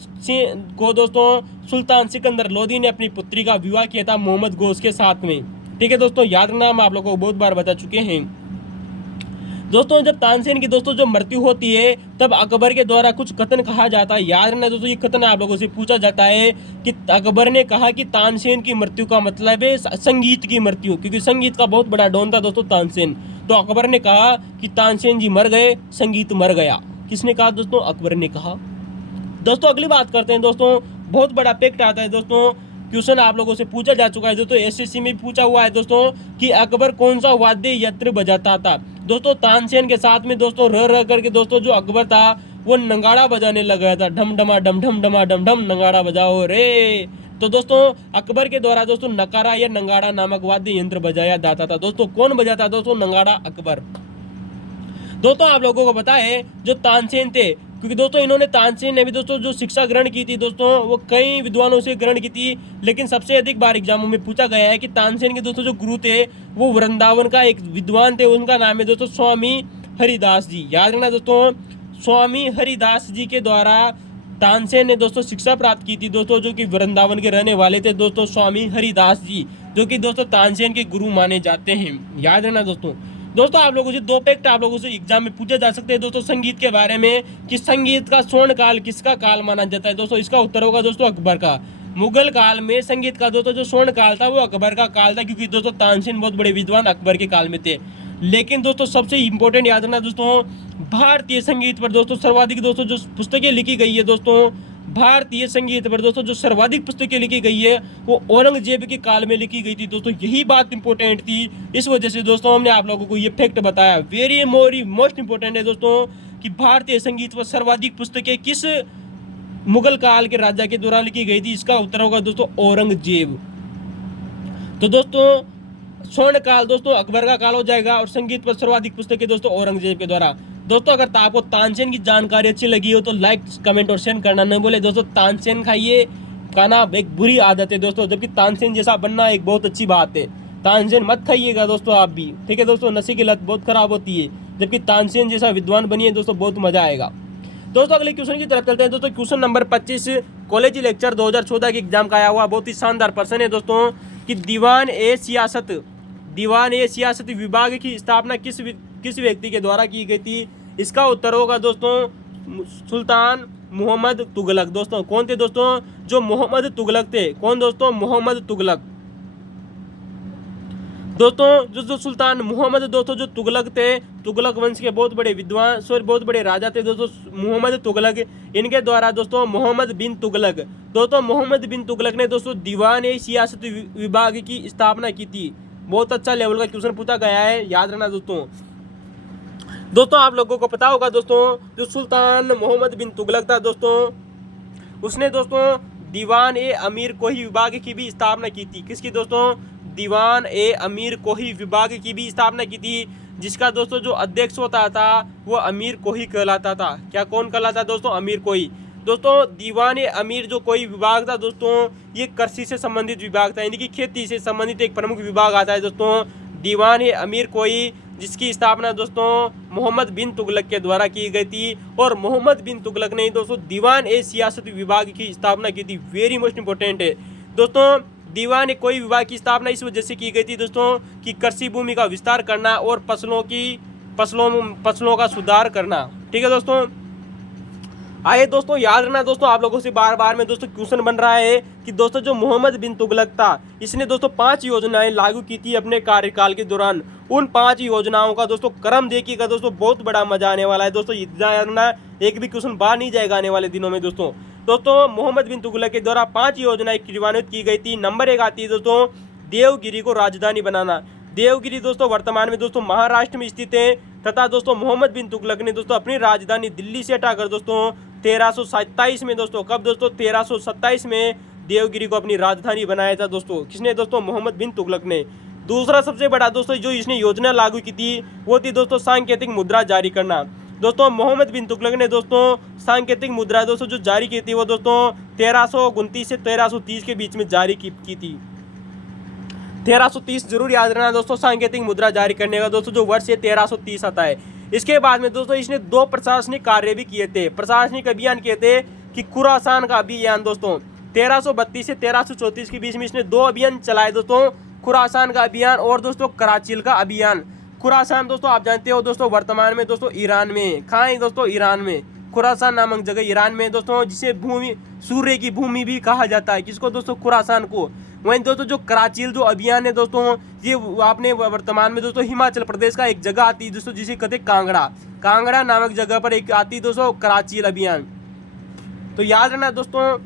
दोस्तों सुल्तान सिकंदर लोदी ने अपनी पुत्री का विवाह किया था मोहम्मद गोश के साथ में। ठीक है दोस्तों, याद रखना हम आप लोगों को बहुत बार बता चुके हैं। दोस्तों जब तानसेन की दोस्तों जो मृत्यु होती है तब अकबर के द्वारा कुछ कथन कहा जाता है। याद रखना दोस्तों, ये कथन आप लोगों से पूछा जाता है कि अकबर ने कहा कि तानसेन की मृत्यु का मतलब है संगीत की मृत्यु, क्योंकि संगीत का बहुत बड़ा डॉन था दोस्तों तानसेन। तो अकबर ने कहा कि तानसेन जी मर गए, संगीत मर गया। किसने कहा दोस्तों? अकबर ने कहा। दोस्तों अगली बात करते हैं दोस्तों, बहुत बड़ा फैक्ट आता है दोस्तों, क्वेश्चन आप लोगों से पूछा जा चुका है दोस्तों, एसएससी में पूछा हुआ है दोस्तों कि अकबर कौन सा वाद्य यंत्र बजाता था। दोस्तों तानसेन के साथ में दोस्तों रह रह करके दोस्तों जो अकबर था वो नगाड़ा बजाने लगा था, ढम ढमा डम ढम ढमा डम ढम नगाड़ा बजाओ रे। तो दोस्तों अकबर के द्वारा दोस्तों नकारा या नगाड़ा नामक वाद्य यंत्र बजाया जाता था। दोस्तों कौन बजाता दोस्तों? नगाड़ा अकबर। दोस्तों आप लोगों को पता है जो तानसेन थे, क्योंकि दोस्तों इन्होंने तानसेन ने भी दोस्तों जो शिक्षा ग्रहण की थी दोस्तों वो कई विद्वानों से ग्रहण की थी, लेकिन सबसे अधिक बार एग्जामों में पूछा गया है कि तानसेन के दोस्तों जो गुरु थे वो वृंदावन का एक विद्वान थे, उनका नाम है दोस्तों स्वामी हरिदास जी। याद रखना दोस्तों, स्वामी हरिदास जी के द्वारा तानसेन ने दोस्तों शिक्षा प्राप्त की थी दोस्तों, जो कि वृंदावन के रहने वाले थे दोस्तों स्वामी हरिदास जी, जो कि दोस्तों तानसेन के गुरु माने जाते हैं। याद रखना दोस्तों। दोस्तों आप लोगों से दो फैक्ट आप लोगों से एग्जाम में पूछे जा सकते हैं दोस्तों संगीत के बारे में, कि संगीत का स्वर्ण काल किसका काल माना जाता है। दोस्तों इसका उत्तर होगा दोस्तों अकबर का। मुगल काल में संगीत का दोस्तों जो स्वर्ण काल था वो अकबर का काल था, क्योंकि दोस्तों तानसेन बहुत बड़े विद्वान अकबर के काल में थे। लेकिन दोस्तों सबसे इंपॉर्टेंट याद रखना दोस्तों, भारतीय संगीत पर दोस्तों सर्वाधिक दोस्तों जो पुस्तकें लिखी गई है दोस्तों, भारतीय संगीत पर दोस्तों जो सर्वाधिक पुस्तकें लिखी गई है वो औरंगजेब के काल में लिखी गई थी दोस्तों। यही बात इंपॉर्टेंट थी, इस वजह से दोस्तों हमने आप लोगों को ये फैक्ट बताया। वेरी मोस्ट इंपॉर्टेंट है दोस्तों कि भारतीय संगीत पर सर्वाधिक पुस्तकें किस मुगल काल के राजा के दौरान लिखी गई थी। इसका उत्तर होगा दोस्तों औरंगजेब। तो दोस्तों स्वर्ण काल दोस्तों अकबर का काल हो जाएगा, और संगीत पर सर्वाधिक पुस्तकें दोस्तों औरंगजेब के द्वारा। दोस्तों अगर आपको तानसेन की जानकारी अच्छी लगी हो तो लाइक कमेंट और शेयर करना न भूले दोस्तों। तानसेन खाइए, खाना एक बुरी आदत है दोस्तों, जबकि तानसेन जैसा बनना एक बहुत अच्छी बात है। तानसेन मत खाइएगा दोस्तों आप भी, ठीक है दोस्तों। नशे की लत बहुत खराब होती है, जबकि तानसेन जैसा विद्वान बनिए दोस्तों, बहुत मजा आएगा। दोस्तों अगले क्वेश्चन की तरफ चलते हैं दोस्तों। क्वेश्चन नंबर 25 कॉलेज लेक्चर 2014 के एग्जाम का आया हुआ बहुत ही शानदार प्रश्न है दोस्तों, कि दीवान ए सियासत विभाग की स्थापना किस व्यक्ति के द्वारा की गई थी। इसका उत्तर होगा दोस्तों सुल्तान मोहम्मद तुगलक। दोस्तों कौन थे दोस्तों? जो मोहम्मद तुगलक थे। कौन दोस्तों? मोहम्मद तुगलक। दोस्तों जो सुल्तान मोहम्मद दोस्तों जो तुगलक थे, तुगलक वंश के बहुत बड़े विद्वान बहुत बड़े राजा थे दोस्तों मोहम्मद तुगलक। इनके द्वारा दोस्तों मोहम्मद बिन तुगलक ने दोस्तों दीवान ए सियासत विभाग की स्थापना की थी। बहुत अच्छा लेवल का क्वेश्चन पूछा गया है, याद रखना दोस्तों आप लोगों को पता होगा दोस्तों, जो सुल्तान मोहम्मद बिन तुगलक था दोस्तों, उसने दोस्तों दीवान ए अमीर कोही विभाग की भी स्थापना की थी। किसकी दोस्तों? दीवान ए अमीर कोही विभाग की भी स्थापना की थी, जिसका दोस्तों जो अध्यक्ष होता था वो अमीर कोही कहलाता था। क्या कौन कहलाता दोस्तों? अमीर कोही। दोस्तों दीवान ए अमीर जो कोई विभाग था दोस्तों, ये कृषि से संबंधित विभाग था, यानी कि खेती से संबंधित एक प्रमुख विभाग आता है दोस्तों दीवान ए अमीर कोही, जिसकी स्थापना दोस्तों मोहम्मद बिन तुगलक के द्वारा की गई थी। और मोहम्मद बिन तुगलक ने दोस्तों दीवान ए सियासत विभाग की स्थापना की थी। वेरी मोस्ट इंपॉर्टेंट है दोस्तों। दीवान ए कोई विभाग की स्थापना इस वजह से की गई थी दोस्तों कि कृषि भूमि का विस्तार करना और फसलों का सुधार करना। ठीक है दोस्तों। आइए दोस्तों याद रखना दोस्तों, आप लोगों से बार बार में दोस्तों क्वेश्चन बन रहा है कि दोस्तों जो मोहम्मद बिन तुगलक था, इसने दोस्तों 5 योजनाएं लागू की थी अपने कार्यकाल के दौरान। उन 5 योजनाओं का दोस्तों क्रम देखिएगा दोस्तों, बहुत बड़ा मजा आने वाला है दोस्तों। याद रखना, एक भी क्वेश्चन बाहर नहीं जाएगा आने वाले दिनों में दोस्तों। मोहम्मद बिन तुगलक के द्वारा 5 योजनाएं क्रियान्वित की गई थी। नंबर 1 आती है दोस्तों देवगिरी को राजधानी बनाना। देवगिरी दोस्तों वर्तमान में दोस्तों महाराष्ट्र में स्थित है, तथा दोस्तों मोहम्मद बिन तुगलक ने दोस्तों अपनी राजधानी दिल्ली से हटाकर दोस्तों 1327 में दोस्तों, कब दोस्तों? 1327 में देवगिरी को अपनी राजधानी बनाया था दोस्तों। किसने दोस्तों? मोहम्मद बिन तुगलक ने। दूसरा सबसे बड़ा दोस्तों जो इसने योजना लागू की थी वो थी दोस्तों सांकेतिक मुद्रा जारी करना। दोस्तों मोहम्मद बिन तुगलक ने दोस्तों सांकेतिक मुद्रा दोस्तों जो जारी की थी वो दोस्तों 1329 से 1330 के बीच में जारी की थी। 1330 जरूर याद रखना दोस्तों, सांकेतिक मुद्रा जारी करने का दोस्तों जो वर्ष है 1330 आता है। इसके बाद में दोस्तों इसने 2 प्रशासनिक कार्य भी किए थे, प्रशासनिक अभियान किए थे कि खुरासान का अभियान दोस्तों 1332 से 1334 के बीच में इसने 2 अभियान चलाए दोस्तों, खुरासान का अभियान और दोस्तों कराचील का अभियान। खुरासान दोस्तों आप जानते हो दोस्तों वर्तमान में दोस्तों ईरान में, कहाँ है दोस्तों, ईरान में। खुरासान नामक जगह ईरान में दोस्तों, जिसे भूमि सूर्य की भूमि भी कहा जाता है, किसको दोस्तों, खुरासान को। वहीं दोस्तों जो कराचील जो अभियान है दोस्तों, ये आपने वर्तमान में दोस्तों हिमाचल प्रदेश का एक जगह आती है दोस्तों, जिसे कहते हैं कांगड़ा। कांगड़ा नामक जगह पर एक आती है दोस्तों कराचील अभियान। तो याद रखना दोस्तों,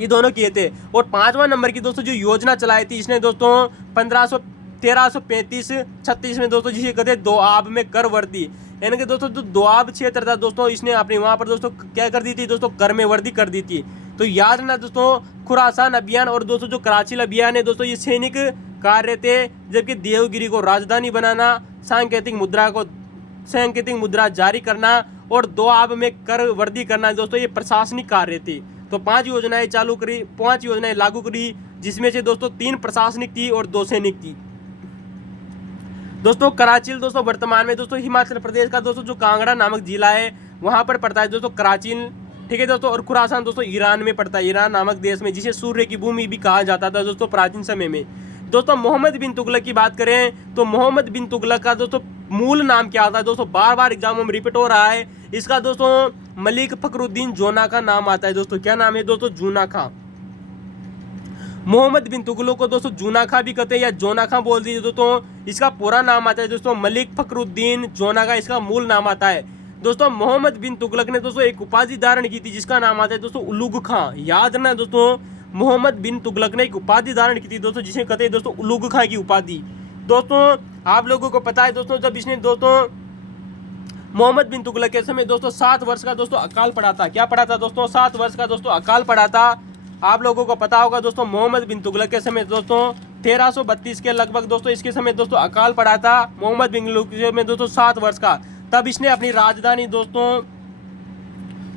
ये दोनों किए थे। और 5वां नंबर की दोस्तों जो योजना चलाई थी इसने दोस्तों 1335-36 में दोस्तों, जिसे कहते हैं दोआब में कर वर्दी, यानी कि दोस्तों जो दोआब क्षेत्र था दोस्तों, इसने अपने वहाँ पर दोस्तों क्या कर दी थी दोस्तों, कर में वर्दी कर दी थी। तो याद रखना दोस्तों, खुरासान अभियान और दोस्तों जो कराचील अभियान है दोस्तों, ये सैनिक कार्य थे, जबकि देवगिरी को राजधानी बनाना, सांकेतिक मुद्रा जारी करना और दोआब में कर वर्दी करना दोस्तों, ये प्रशासनिक कार्य थे। तो 5 योजनाएं चालू करी, 5 योजनाएं लागू करी, जिसमें से दोस्तों 3 प्रशासनिक थी और 2 सैनिक थी। दोस्तों कराचील दोस्तों वर्तमान में दोस्तों हिमाचल प्रदेश का दोस्तों जो कांगड़ा नामक जिला है वहां पर पड़ता है दोस्तों कराचील, ठीक है दोस्तों। और खुरासान दोस्तों ईरान में पड़ता है, ईरान नामक देश में, जिसे सूर्य की भूमि भी कहा जाता था दोस्तों प्राचीन समय में। दोस्तों मोहम्मद बिन तुगलक की बात करें तो मोहम्मद बिन तुगलक का दोस्तों मूल नाम क्या आता है दोस्तों, बार बार एग्जामों में रिपीट हो रहा है। इसका दोस्तों मलिक फखरुद्दीन जोना का नाम आता है दोस्तों। क्या नाम है दोस्तों, जूना खां। मोहम्मद बिन तुगलक को दोस्तों जूना खां भी कहते हैं या जोना खां बोल दीजिए दोस्तों। इसका पूरा नाम आता है दोस्तों मलिक फखरुद्दीन जोना का इसका मूल नाम आता है दोस्तों। मोहम्मद बिन तुगलक ने दोस्तों एक उपाधि धारण की थी, जिसका नाम आता है दोस्तों उलुग खां। याद रखना दोस्तों, मोहम्मद बिन तुगलक ने एक उपाधि धारण की थी दोस्तों, जिसे कहते हैं दोस्तों उलुग खां की उपाधि। दोस्तों आप लोगों को पता है दोस्तों, जब इसने दोस्तों मोहम्मद बिन तुगलक के समय दोस्तों 7 वर्ष का दोस्तों अकाल पड़ा था। क्या पड़ा था दोस्तों, 7 वर्ष का दोस्तों अकाल पड़ा था। आप लोगों को पता होगा दोस्तों, मोहम्मद बिन तुगलक के समय दोस्तों 1332 के लगभग दोस्तों इसके समय दोस्तों अकाल पड़ा था। मोहम्मद बिन तुगलक में दोस्तों 7 वर्ष का, तब इसने अपनी राजधानी दोस्तों,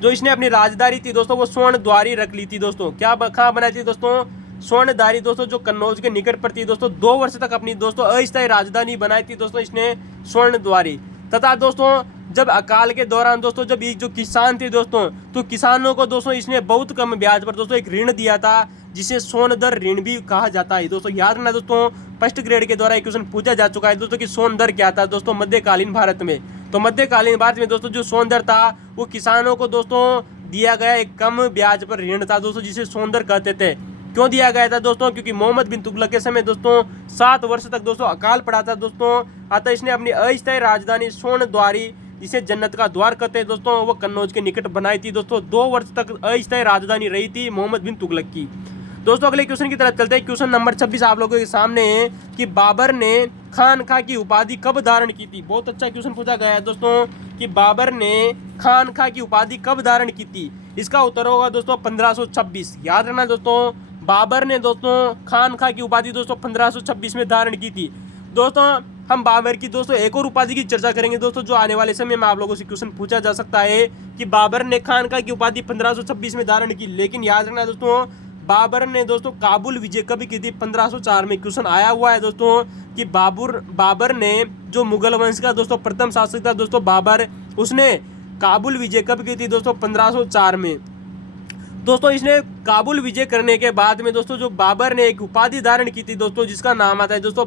जो इसने अपनी राजधानी थी दोस्तों, वो स्वर्ण द्वारी रख ली थी दोस्तों। क्या कहाँ बनाई थी दोस्तों, स्वर्ण द्वारी दोस्तों, जो कन्नौज के निकट पर थी दोस्तों। 2 वर्ष तक अपनी दोस्तों अस्थायी राजधानी बनाई थी दोस्तों इसने, स्वर्ण द्वारी। तथा दोस्तों जब अकाल के दौरान दोस्तों, जब ये जो किसान थे दोस्तों, तो किसानों को दोस्तों इसने बहुत कम ब्याज पर दोस्तों एक ऋण दिया था, जिसे सोनदर ऋण भी कहा जाता है दोस्तों। याद रखना दोस्तों, फर्स्ट ग्रेड के द्वारा एक क्वेश्चन पूछा जा चुका है दोस्तों कि सोनदर क्या था दोस्तों मध्यकालीन भारत में। तो मध्यकालीन भारत में दोस्तों जो सोनदर था वो किसानों को दोस्तों दिया गया एक कम ब्याज पर ऋण था दोस्तों, जिसे सोनदर कहते थे। क्यों दिया गया था दोस्तों, क्योंकि मोहम्मद बिन तुगलक के समय दोस्तों 7 वर्ष तक दोस्तों अकाल पड़ा था दोस्तों। अतः इसने अपनी अस्थायी राजधानी स्वर्ण द्वारी, जिसे जन्नत का द्वार कहते हैं दोस्तों, वो कन्नौज के निकट बनाई थी दोस्तों। 2 वर्ष तक अस्थायी राजधानी रही थी मोहम्मद बिन तुगलक की। दोस्तों अगले क्वेश्चन की तरफ चलते हैं। क्वेश्चन नंबर 26 आप लोगों के सामने है कि बाबर ने खानका की उपाधि कब धारण की थी। बहुत अच्छा क्वेश्चन पूछा गया है दोस्तों कि बाबर ने खानका की उपाधि कब धारण की थी। इसका उत्तर होगा दोस्तों 1526। याद रखना दोस्तों, बाबर ने दोस्तों खानका की उपाधि दोस्तों 1526 में धारण की थी। दोस्तों हम बाबर की दोस्तों एक और उपाधि की चर्चा करेंगे दोस्तों, जो आने वाले समय में आप लोगों से क्वेश्चन पूछा जा सकता है कि बाबर ने खानका की उपाधि 1526 में धारण की। लेकिन याद रखना दोस्तों, बाबर ने दोस्तों काबुल विजय कब की थी, 1504 में। क्वेश्चन आया हुआ है दोस्तों कि बाबर ने, जो मुगल वंश का दोस्तों प्रथम शासक था दोस्तों बाबर, उसने काबुल विजय कब की थी दोस्तों 1504 में। दोस्तों इसने काबुल विजय करने के बाद में दोस्तों जो बाबर ने एक उपाधि धारण की थी दोस्तों, जिसका नाम आता है दोस्तों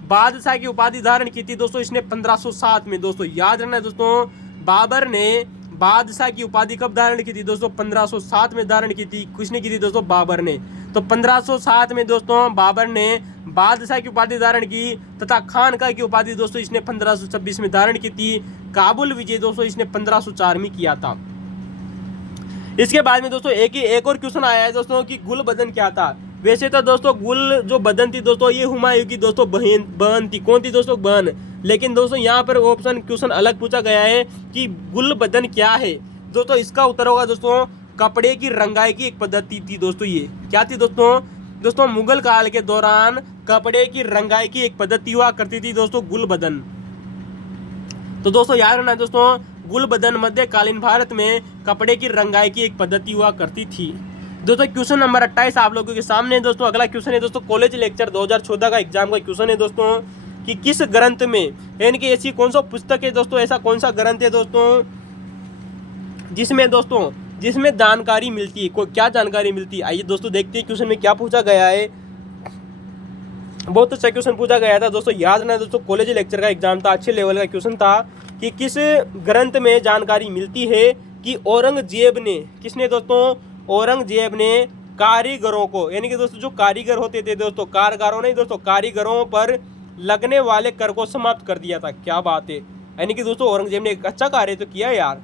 बादशाह की उपाधि धारण की थी दोस्तों इसने 1507 में। दोस्तों याद रखना दोस्तों, बाबर ने बादशाह की उपाधि कब धारण की थी दोस्तों, 1507 में धारण की थी। किसने की थी दोस्तों, बाबर ने। तो 1507 में दोस्तों बाबर ने बादशाह की उपाधि धारण की, तथा खानका की उपाधि दोस्तों इसने 1526 में धारण की थी। काबुल विजय दोस्तों इसने 1504 में किया था। इसके बाद में दोस्तों एक और क्वेश्चन आया है दोस्तों कि गुल बदन क्या था। वैसे तो दोस्तों गुल जो बदन थी दोस्तों, ये हुमायूं की दोस्तों बहन थी। कौन थी दोस्तों, बहन। लेकिन दोस्तों यहाँ पर ऑप्शन क्वेश्चन अलग पूछा गया है कि गुल बदन क्या है। दोस्तों इसका उत्तर होगा दोस्तों कपड़े की रंगाई की एक पद्धति थी दोस्तों। ये क्या थी दोस्तों मुगल काल के दौरान कपड़े की रंगाई की एक पद्धति हुआ करती थी दोस्तों, गुल बदन। तो दोस्तों याद रखना दोस्तों, गुल बदन मध्यकालीन भारत में कपड़े की रंगाई की एक पद्धति हुआ करती थी। दोस्तों क्वेश्चन नंबर 28 आप लोगों के सामने दोस्तों अगला क्वेश्चन है दोस्तों, कॉलेज लेक्चर 2014 का एग्जाम का क्वेश्चन है दोस्तों कि किस ग्रंथ में, यानी कि ऐसी कौन सा पुस्तक है दोस्तों, ऐसा कौन सा ग्रंथ है दोस्तों जिसमें जानकारी मिलती है। कोई क्या जानकारी मिलती है, आइए दोस्तों देखते हैं क्वेश्चन में क्या पूछा गया है। बहुत अच्छा क्वेश्चन पूछा गया था दोस्तों, याद ना दोस्तों, कॉलेज लेक्चर का एग्जाम था, अच्छे लेवल का क्वेश्चन था कि किस ग्रंथ में जानकारी मिलती है कि औरंगजेब ने, किसने दोस्तों, औरंगजेब ने कारीगरों को, यानी कि दोस्तों जो कारीगर होते थे दोस्तों, कारगारों नहीं दोस्तों, कारीगरों पर लगने वाले कर को समाप्त कर दिया था। क्या बात है, यानी कि दोस्तों औरंगजेब ने एक अच्छा कार्य तो किया यार।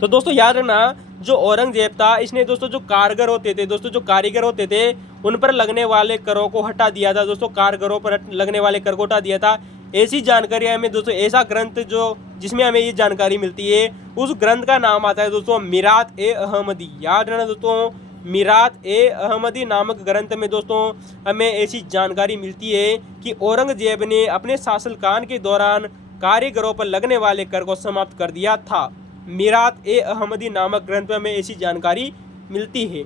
तो दोस्तों याद रखना, जो औरंगजेब था इसने दोस्तों जो कारगर होते थे दोस्तों, जो कारीगर होते थे उन पर लगने वाले करों को हटा दिया था दोस्तों, कारगरों पर लगने वाले कर को हटा दिया था। ऐसी जानकारी हमें दोस्तों, ऐसा ग्रंथ जो जिसमें हमें ये जानकारी मिलती है, उस ग्रंथ का नाम आता है दोस्तों मीरात ए अहमदी। याद रखना दोस्तों, मीरात ए अहमदी नामक ग्रंथ में दोस्तों हमें ऐसी जानकारी मिलती है कि औरंगजेब ने अपने शासनकाल के दौरान कारीगरों पर लगने वाले कर को समाप्त कर दिया था। मीरात ए अहमदी नामक ग्रंथ में हमें ऐसी जानकारी मिलती है।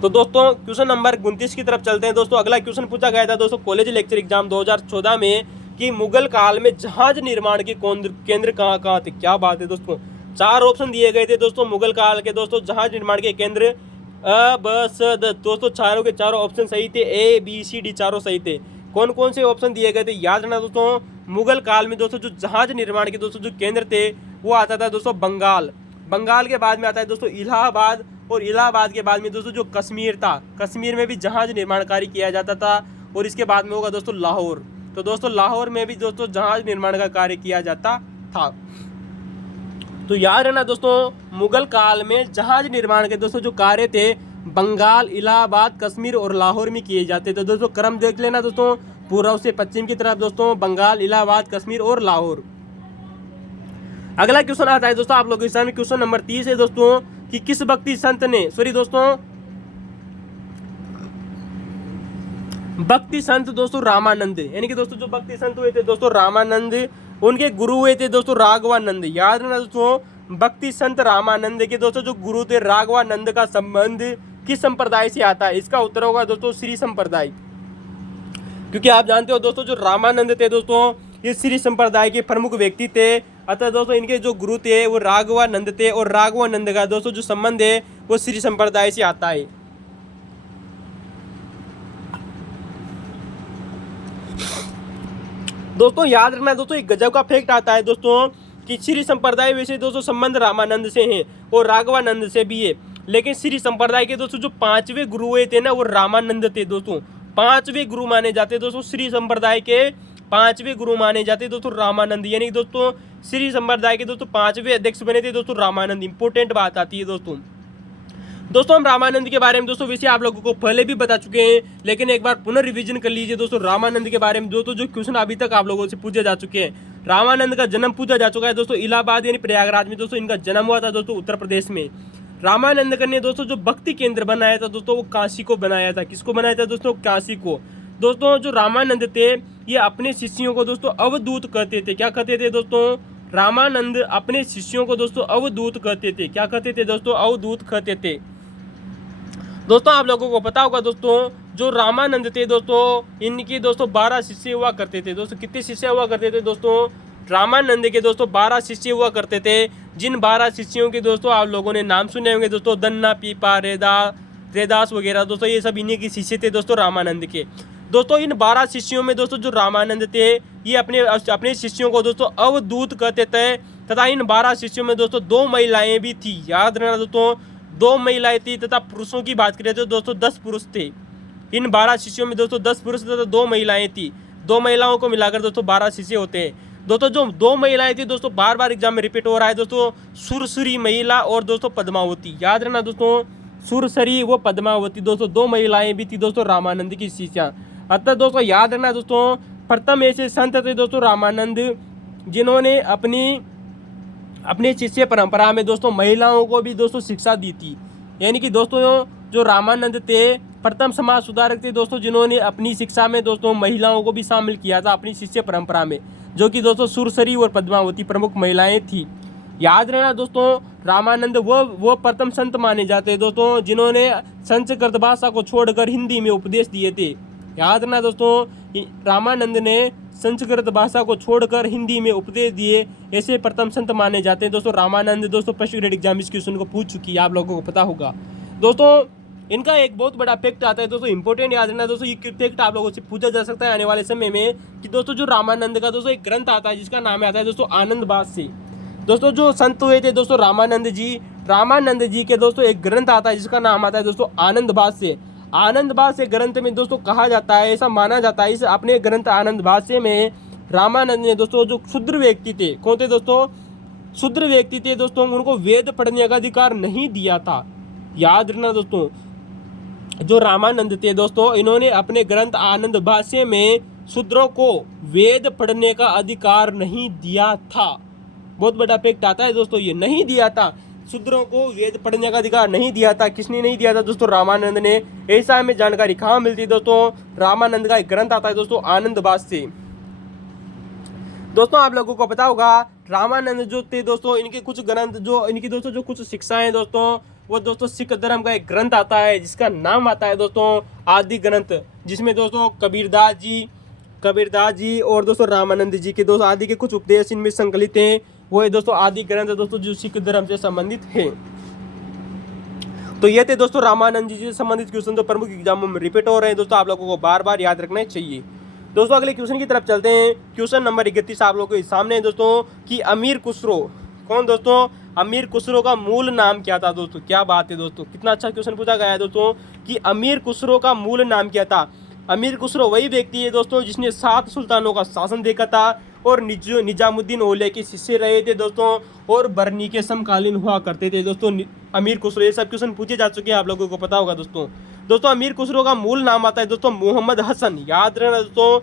तो दोस्तों क्वेश्चन नंबर 29 की तरफ चलते हैं दोस्तों। अगला क्वेश्चन पूछा गया था दोस्तों कॉलेज लेक्चर एग्जाम 2014 में कि मुगल काल में जहाज निर्माण के केंद्र कहाँ कहाँ थे। क्या बात है दोस्तों, 4 ऑप्शन दिए गए थे दोस्तों मुगल काल के दोस्तों जहाज निर्माण के केंद्र, अ ब स द दोस्तों, चारों के चारों ऑप्शन सही थे, ए बी सी डी चारों सही थे। कौन कौन से ऑप्शन दिए गए थे याद रखना दोस्तों, मुगल काल में दोस्तों जो जहाज निर्माण के दोस्तों जो केंद्र थे वो आता था दोस्तों बंगाल, बंगाल के बाद में आता है दोस्तों इलाहाबाद, और इलाहाबाद के बाद में दोस्तों जो कश्मीर था, कश्मीर में भी जहाज निर्माण कार्य किया जाता था, और इसके बाद में होगा दोस्तों लाहौर। तो दोस्तों लाहौर में भी दोस्तों जहाज निर्माण का कार्य किया जाता था। तो याद रहना दोस्तों, मुगल काल में जहाज निर्माण के दोस्तों जो कार्य थे बंगाल, इलाहाबाद, कश्मीर और लाहौर में किए जाते थे। दोस्तों क्रम देख लेना दोस्तों, पूर्व से पश्चिम की तरफ दोस्तों बंगाल, इलाहाबाद, कश्मीर और लाहौर। अगला क्वेश्चन आता है दोस्तों आप लोगों के सामने, क्वेश्चन नंबर 30 है दोस्तों कि किस भक्ति संत ने, भक्ति संत दोस्तों रामानंद, यानी कि दोस्तों जो भक्ति संत हुए थे दोस्तों रामानंद, उनके गुरु हुए थे दोस्तों राघवानंद। याद रखना दोस्तों, भक्ति संत रामानंद के दोस्तों जो गुरु थे राघवानंद का संबंध किस संप्रदाय से आता है। इसका उत्तर होगा दोस्तों श्री संप्रदाय, क्योंकि आप जानते हो दोस्तों जो रामानंद थे दोस्तों ये श्री संप्रदाय के प्रमुख व्यक्ति थे। अतः दोस्तों इनके जो गुरु थे वो राघवानंद थे, और राघवानंद का दोस्तों जो संबंध है वो श्री संप्रदाय से आता है। दोस्तों याद रखना दोस्तों, एक गजब का फैक्ट आता है दोस्तों कि श्री संप्रदाय वैसे दोस्तों संबंध रामानंद से हैं और राघवानंद से भी है, लेकिन श्री संप्रदाय के दोस्तों जो 5वें गुरु हुए थे ना वो रामानंद थे दोस्तों। 5वें गुरु माने जाते दोस्तों श्री संप्रदाय के, 5वें गुरु माने जाते दोस्तों रामानंद, यानी दोस्तों श्री संप्रदाय के दोस्तों 5वें अध्यक्ष बने थे दोस्तों रामानंद। इंपॉर्टेंट बात आती है दोस्तों हम रामानंद के बारे में दोस्तों वैसे आप लोगों को पहले भी बता चुके हैं, लेकिन एक बार पुनः रिवीजन कर लीजिए दोस्तों रामानंद के बारे में। दोस्तों जो क्वेश्चन अभी तक आप लोगों से पूछे जा चुके हैं, रामानंद का जन्म पूछा जा चुका है दोस्तों इलाहाबाद यानी प्रयागराज में दोस्तों इनका जन्म हुआ था दोस्तों उत्तर प्रदेश में। रामानंद ने दोस्तों जो भक्ति केंद्र बनाया था दोस्तों वो काशी को बनाया था। किसको बनाया था दोस्तों, काशी को। दोस्तों जो रामानंद थे ये अपने शिष्यों को दोस्तों अवधूत कहते थे। क्या कहते थे दोस्तों, रामानंद अपने शिष्यों को दोस्तों अवधूत कहते थे। क्या कहते थे दोस्तों, अवधूत कहते थे। दोस्तों आप लोगों को पता होगा दोस्तों जो रामानंद थे दोस्तों इनके दोस्तों 12 शिष्य हुआ करते थे। दोस्तों कितने शिष्य हुआ करते थे दोस्तों, रामानंद के दोस्तों 12 शिष्य हुआ करते थे। जिन 12 शिष्यों के दोस्तों आप लोगों ने नाम सुने होंगे दोस्तों, दन्ना, पीपा, रेदास वगैरह दोस्तों, ये सब इन्हीं के शिष्य थे दोस्तों रामानंद के। दोस्तों इन 12 शिष्यों में दोस्तों जो रामानंद थे ये अपने शिष्यों को दोस्तों अवधूत कहते थे, तथा इन 12 शिष्यों में दोस्तों 2 महिलाएं भी थी। याद रखना दोस्तों 2 महिलाएं थी, तथा पुरुषों की बात करें तो दोस्तों 10 पुरुष थे। इन 12 शिष्यों में दोस्तों 10 पुरुष तथा 2 महिलाएं थी। 2 महिलाओं को मिलाकर दोस्तों 12 शिष्य होते हैं। दोस्तों जो 2 महिलाएं थी दोस्तों बार बार एग्जाम में रिपीट हो रहा है दोस्तों, सुरसरी महिला और दोस्तों पद्मावती। याद रखना दोस्तों सुरसरी वो पद्मावती दोस्तों 2 महिलाएं भी थी दोस्तों रामानंद की शिष्या। अतः दोस्तों याद रखना दोस्तों प्रथम ऐसे संत थे दोस्तों रामानंद जिन्होंने अपनी शिष्य परंपरा में दोस्तों महिलाओं को भी दोस्तों शिक्षा दी थी। यानी कि दोस्तों जो रामानंद थे प्रथम समाज सुधारक थे दोस्तों जिन्होंने अपनी शिक्षा में दोस्तों महिलाओं को भी शामिल किया था अपनी शिष्य परंपरा में, जो कि दोस्तों सुरसरी और पद्मावती प्रमुख महिलाएं थी। याद रखना दोस्तों रामानंद वो प्रथम संत माने जाते हैं दोस्तों जिन्होंने संस्कृत भाषा को छोड़कर हिंदी में उपदेश दिए थे। याद रखना दोस्तों रामानंद ने संस्कृत भाषा को छोड़कर हिंदी में उपदेश दिए, ऐसे प्रथम संत माने जाते हैं दोस्तों रामानंद। दोस्तों फर्स्ट ग्रेड एग्जाम इस क्वेश्चन को पूछ चुकी है, आप लोगों को पता होगा। दोस्तों इनका एक बहुत बड़ा फैक्ट आता है दोस्तों, इंपॉर्टेंट याद रखना दोस्तों, ये फैक्ट आप लोगों से पूछा जा सकता है आने वाले समय में कि दोस्तों जो रामानंद का दोस्तों एक ग्रंथ आता है जिसका नाम आता है दोस्तों आनंद भाष्य। दोस्तों जो संत हुए थे दोस्तों रामानंद जी के दोस्तों एक ग्रंथ आता है जिसका नाम आता है दोस्तों आनंद भाष्य। आनंद भाष्य ग्रंथ में दोस्तों कहा जाता है, ऐसा माना जाता है, इस अपने ग्रंथ आनंद भाष्य में रामानंद ने दोस्तों जो क्षुद्र व्यक्ति थे, कौन थे दोस्तों, क्षुद्र व्यक्ति थे दोस्तों, उनको वेद पढ़ने का अधिकार नहीं दिया था। याद रखना दोस्तों, जो रामानंद थे दोस्तों, इन्होंने अपने ग्रंथ आनंद भाष्य में शूद्रों को वेद पढ़ने का अधिकार नहीं दिया था। बहुत बड़ा फैक्ट आता है दोस्तों, ये नहीं दिया था, शूद्रों को वेद पढ़ने का अधिकार नहीं दिया था। किसने नहीं दिया था दोस्तों, रामानंद ने। ऐसा हमें जानकारी कहाँ मिलती है दोस्तों, रामानंद का एक ग्रंथ आता है दोस्तों आनंद भाष्य। दोस्तों आप लोगों को पता होगा रामानंद जो थे दोस्तों, इनके कुछ ग्रंथ जो इनकी दोस्तों जो कुछ शिक्षाएं दोस्तों, वो दोस्तों सिख धर्म का एक ग्रंथ आता है जिसका नाम आता है दोस्तों आदि ग्रंथ, जिसमें दोस्तों कबीरदास जी और दोस्तों रामानंद जी के दोस्तों आदि के कुछ उपदेश इनमें संकलित हैं। वो है दोस्तों आदि ग्रंथ दोस्तों जो सिख धर्म से संबंधित है। तो ये थे दोस्तों रामानंद जी से संबंधित क्वेश्चन जो प्रमुख एग्जामों में रिपीट हो रहे हैं दोस्तों, आप लोगों को बार बार याद रखना चाहिए। दोस्तों अगले क्वेश्चन की तरफ चलते हैं। क्वेश्चन नंबर 31 आप लोगों के सामने है दोस्तों कि अमीर खुसरो, कौन दोस्तों, अमीर खुसरो का मूल नाम क्या था दोस्तों। क्या बात है दोस्तों, कितना अच्छा क्वेश्चन पूछा गया है दोस्तों कि अमीर खुसरो का मूल नाम क्या था। अमीर खुसरो वही व्यक्ति है दोस्तों जिसने 7 सुल्तानों का शासन देखा था और निजामुद्दीन औलिया के शिष्य रहे थे दोस्तों, और बरनी के समकालीन हुआ करते थे दोस्तों अमीर खुसरो। ये सब क्वेश्चन पूछे जा चुके हैं, आप लोगों को पता होगा दोस्तों अमीर खुसरो का मूल नाम आता है दोस्तों मोहम्मद हसन। याद रखना दोस्तों,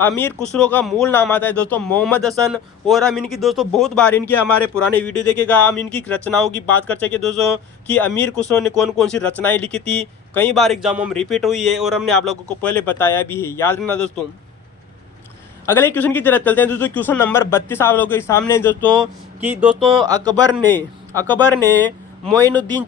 अमीर खुसरो का मूल नाम आता है दोस्तों मोहम्मद हसन। और हम इनकी दोस्तों बहुत बार इनके हमारे पुराने वीडियो देखेगा, हम इनकी रचनाओं की बात कर सके दोस्तों कि अमीर खुसरो ने कौन कौन सी रचनाएं लिखी थी। कई बार एग्जामों में रिपीट हुई है और हमने आप लोगों को पहले बताया भी है, याद रखना दोस्तों। अगले क्वेश्चन की तरफ चलते हैं दोस्तों। क्वेश्चन नंबर 32 आप लोगों के सामने है दोस्तों कि दोस्तों अकबर ने मोइनुद्दीन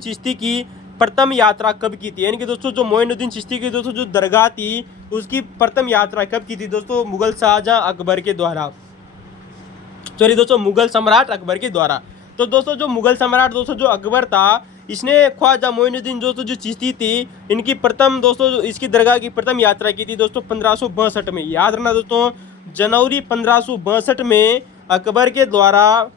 चिश्ती की प्रथम यात्रा कब की थी। यानी कि दोस्तों जो मोइनुद्दीन चिश्ती की दोस्तों जो दरगाह थी उसकी प्रथम यात्रा कब की थी दोस्तों, मुगल शाहजहां अकबर के द्वारा, सॉरी दोस्तों मुगल सम्राट अकबर के द्वारा। तो दोस्तों जो मुगल सम्राट दोस्तों जो अकबर था, इसने ख्वाजा मोइनुद्दीन दोस्तों जो चिश्ती थी इनकी प्रथम दोस्तों इसकी दरगाह की प्रथम यात्रा की थी दोस्तों 1562 में। याद रखना दोस्तों, जनवरी 1562 में अकबर के द्वारा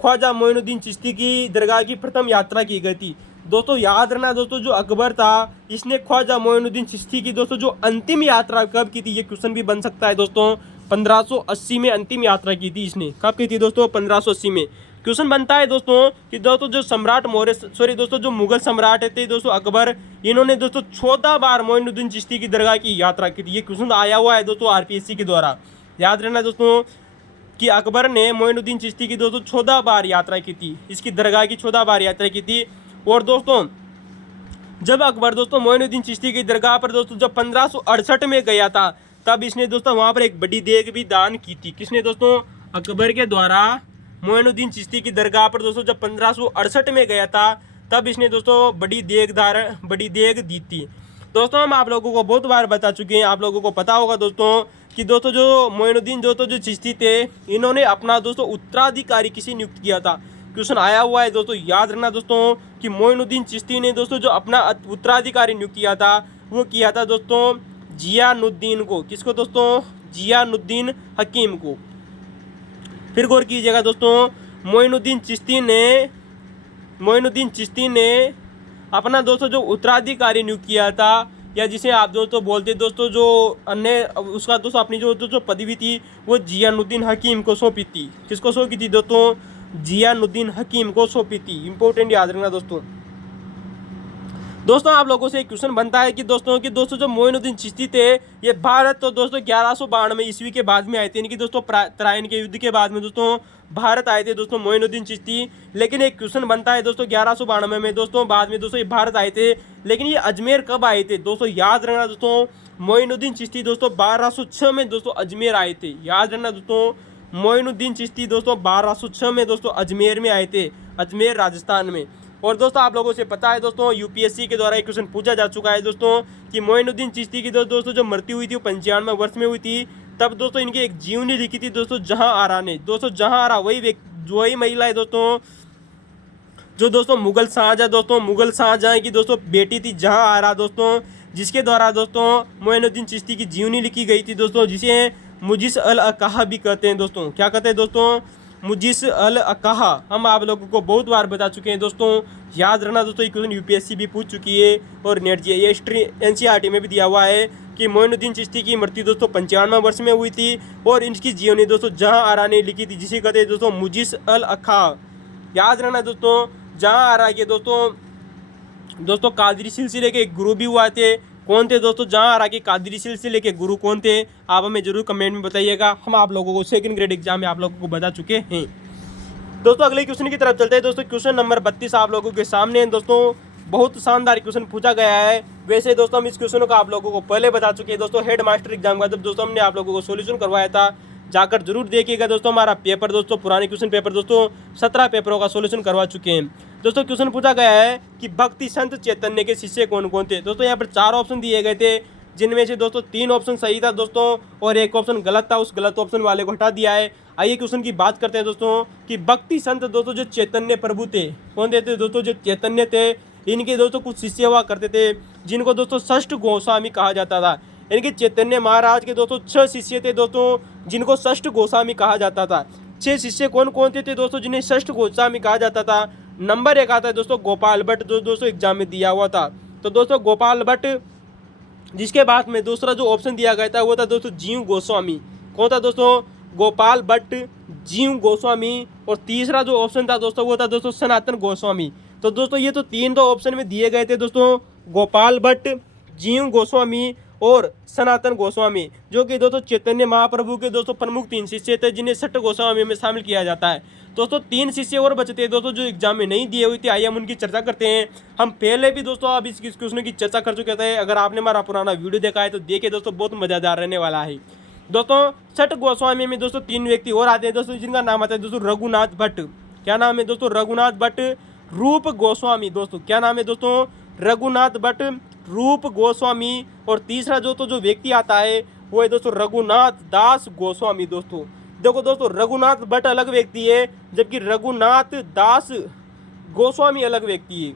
ख्वाजा मोइनुद्दीन चिश्ती की दरगाह की प्रथम यात्रा की गई थी दोस्तों। याद रखना दोस्तों, जो अकबर था इसने ख्वाजा मोइनुद्दीन चिश्ती की दोस्तों जो अंतिम यात्रा कब की थी, ये क्वेश्चन भी बन सकता है दोस्तों। 1580 में अंतिम यात्रा की थी इसने। कब की थी दोस्तों, 1580 में। क्वेश्चन बनता है दोस्तों कि दोस्तों जो सम्राट मौर्य, सॉरी दोस्तों जो मुगल सम्राट थे दोस्तों अकबर, इन्होंने दोस्तों 14 बार मोइनुद्दीन चिश्ती की दरगाह की यात्रा की थी। ये क्वेश्चन आया हुआ है दोस्तों आरपीएससी के द्वारा। याद रखना दोस्तों कि अकबर ने मोइनुद्दीन चिश्ती की दोस्तों 14 बार यात्रा की थी, इसकी दरगाह की 14 बार यात्रा की थी। और दोस्तों जब अकबर दोस्तों मोइनुद्दीन चिश्ती की दरगाह पर दोस्तों जब 1568 में गया था, तब इसने दोस्तों वहाँ पर एक बड़ी देग भी दान की थी। किसने दोस्तों, अकबर के द्वारा मोइनुद्दीन चिश्ती की दरगाह पर दोस्तों जब 1568 में गया था, तब इसने दोस्तों बड़ी देग दी थी। दोस्तों हम आप लोगों को बहुत बार बता चुके हैं, आप लोगों को पता होगा दोस्तों कि दोस्तों जो मोइनुद्दीन दोस्तों जो चिश्ती थे, इन्होंने अपना दोस्तों उत्तराधिकारी किसे नियुक्त किया था। क्वेश्चन आया हुआ है दोस्तों, याद रखना दोस्तों कि मोइनुद्दीन चिश्ती ने दोस्तों जो अपना उत्तराधिकारी नियुक्त किया था, वो किया था दोस्तों जियानुद्दीन को। किसको दोस्तों, जियानुद्दीन हकीम को। फिर गौर कीजिएगा दोस्तों, मोइनुद्दीन चिश्ती ने अपना दोस्तों जो उत्तराधिकारी नियुक्त किया था, या जिसे आप दोस्तों बोलते दोस्तों जो अन्य उसका दोस्तों अपनी जो पदवी थी वो जियानुद्दीन हकीम को सौंपी थी। किसको सौंपी थी दोस्तों, जियानुद्दीन हकीम को सौंपी थी। इंपॉर्टेंट याद रखना दोस्तों आप लोगों से एक क्वेश्चन बनता है कि दोस्तों जो मोइनुद्दीन चिश्ती थे, ये भारत तो दोस्तों 1192 ईस्वी के बाद में आए थे। इनकी दोस्तों तराइन के युद्ध के बाद में दोस्तों भारत आए थे दोस्तों मोइनुद्दीन चिश्ती। लेकिन एक क्वेश्चन बनता है दोस्तों 1192 में दोस्तों बाद में दोस्तों ये भारत आए थे, लेकिन ये अजमेर कब आए थे दोस्तों। याद रखना दोस्तों, मोइनुद्दीन चिश्ती दोस्तों 1206 में दोस्तों अजमेर आए थे। याद रखना दोस्तों, मोइनुद्दीन चिश्ती दोस्तों 1206 में दोस्तों अजमेर में आए थे, अजमेर राजस्थान में। और दोस्तों आप लोगों से पता है दोस्तों यूपीएससी के द्वारा एक क्वेश्चन पूछा जा चुका है दोस्तों कि मोइनुद्दीन चिश्ती की दोस्तों जो मृत्यु हुई थी वो 95 वर्ष में हुई थी। तब दोस्तों इनकी एक जीवनी लिखी थी दोस्तों जहां आरा ने। दोस्तों जहां आरा वही महिला है दोस्तों जो दोस्तों मुगल शाहजहाँ दोस्तों मुगल शाहजहाँ की दोस्तों बेटी थी जहाँ आरा दोस्तों, जिसके द्वारा दोस्तों मोइनुद्दीन चिश्ती की जीवनी लिखी गई थी दोस्तों, जिसे मुजिस अल अकाहा भी कहते हैं दोस्तों। क्या कहते हैं दोस्तों? मुजिस अल अकाहा। हम आप लोगों को बहुत बार बता चुके हैं दोस्तों, याद रखना दोस्तों, ये क्वेश्चन यूपीएससी भी पूछ चुकी है और नेट जी ये हिस्ट्री एनसीईआरटी में भी दिया हुआ है कि मोइनुद्दीन चिश्ती की मृत्यु दोस्तों 95 वर्ष में हुई थी और इनकी जीवनी दोस्तों जहाँ आरा ने लिखी थी, जिसे कहते हैं दोस्तों मुजिस अल अकाहा। याद रखना दोस्तों, जहाँ आरा के दोस्तों कादरी सिलसिले के गुरु भी हुआ थे। कौन थे दोस्तों? जहाँ आरा के कादरी सिलसिले के गुरु कौन थे? आप हमें जरूर कमेंट में बताइएगा। हम आप लोगों को सेकंड ग्रेड एग्जाम में आप लोगों को बता चुके हैं दोस्तों। अगले क्वेश्चन की तरफ चलते हैं दोस्तों। क्वेश्चन नंबर 32 आप लोगों के सामने है दोस्तों। बहुत शानदार क्वेश्चन पूछा गया है। वैसे दोस्तों हम इस क्वेश्चन को आप लोगों को पहले बता चुके हैं दोस्तों, हेड मास्टर एग्जाम का जब दोस्तों हमने आप लोगों को सोल्यूशन करवाया था, जाकर जरूर देखिएगा दोस्तों। हमारा पेपर दोस्तों, पुराने क्वेश्चन पेपर दोस्तों 17 पेपरों का सोल्यूशन करवा चुके हैं दोस्तों। क्वेश्चन पूछा गया है कि भक्ति संत चैतन्य के शिष्य कौन कौन थे दोस्तों। यहाँ पर 4 ऑप्शन दिए गए थे, जिनमें से दोस्तों 3 ऑप्शन सही था दोस्तों और 1 ऑप्शन गलत था। उस गलत ऑप्शन वाले को हटा दिया है। आइए क्वेश्चन की बात करते हैं दोस्तों कि भक्ति संत दोस्तों जो चैतन्य प्रभु थे, कौन थे दोस्तों? जो चैतन्य थे, इनके दोस्तों कुछ शिष्य हुआ करते थे, जिनको दोस्तों षष्ठ गोस्वामी कहा जाता था। इनके चैतन्य महाराज के दोस्तों 6 शिष्य थे दोस्तों, जिनको षष्ठ गोस्वामी कहा जाता था। 6 शिष्य कौन कौन थे दोस्तों जिन्हें षष्ठ गोस्वामी कहा जाता था? नंबर 1 आता है दोस्तों गोपाल भट्ट, जो दोस्तों एग्जाम में दिया हुआ था। तो दोस्तों गोपाल भट्ट, जिसके बाद में दूसरा जो ऑप्शन दिया गया था वो था दोस्तों जीव गोस्वामी। कौन था दोस्तों? गोपाल भट्ट, जीव गोस्वामी। और तीसरा जो ऑप्शन था दोस्तों वो था दोस्तों सनातन गोस्वामी। तो दोस्तों ये तो 3 तो ऑप्शन में दिए गए थे दोस्तों, गोपाल भट्ट, जीव गोस्वामी और सनातन गोस्वामी, जो कि दोस्तों चैतन्य महाप्रभु के दोस्तों प्रमुख 3 शिष्य थे, जिन्हें षष्ठ गोस्वामी में शामिल किया जाता है। दोस्तों 3 शिष्य और बचते हैं दोस्तों जो एग्जाम में नहीं दिए हुए थे। आइए हम उनकी चर्चा करते हैं। हम पहले भी दोस्तों अब इस क्वेश्चन की चर्चा कर चुके थे। अगर आपने हमारा पुराना वीडियो देखा है तो देखिए दोस्तों, बहुत मज़ेदार रहने वाला है दोस्तों। षष्ठ गोस्वामी में दोस्तों 3 व्यक्ति और आते हैं दोस्तों, जिनका नाम आता है दोस्तों रघुनाथ भट्ट। क्या नाम है दोस्तों? रघुनाथ भट्ट, रूप गोस्वामी। दोस्तों क्या नाम है दोस्तों? रघुनाथ भट्ट, रूप गोस्वामी। और तीसरा जो व्यक्ति आता है वो है दोस्तों रघुनाथ दास गोस्वामी। दोस्तों देखो दोस्तों, रघुनाथ भट्ट अलग व्यक्ति है, जबकि रघुनाथ दास गोस्वामी अलग व्यक्ति है।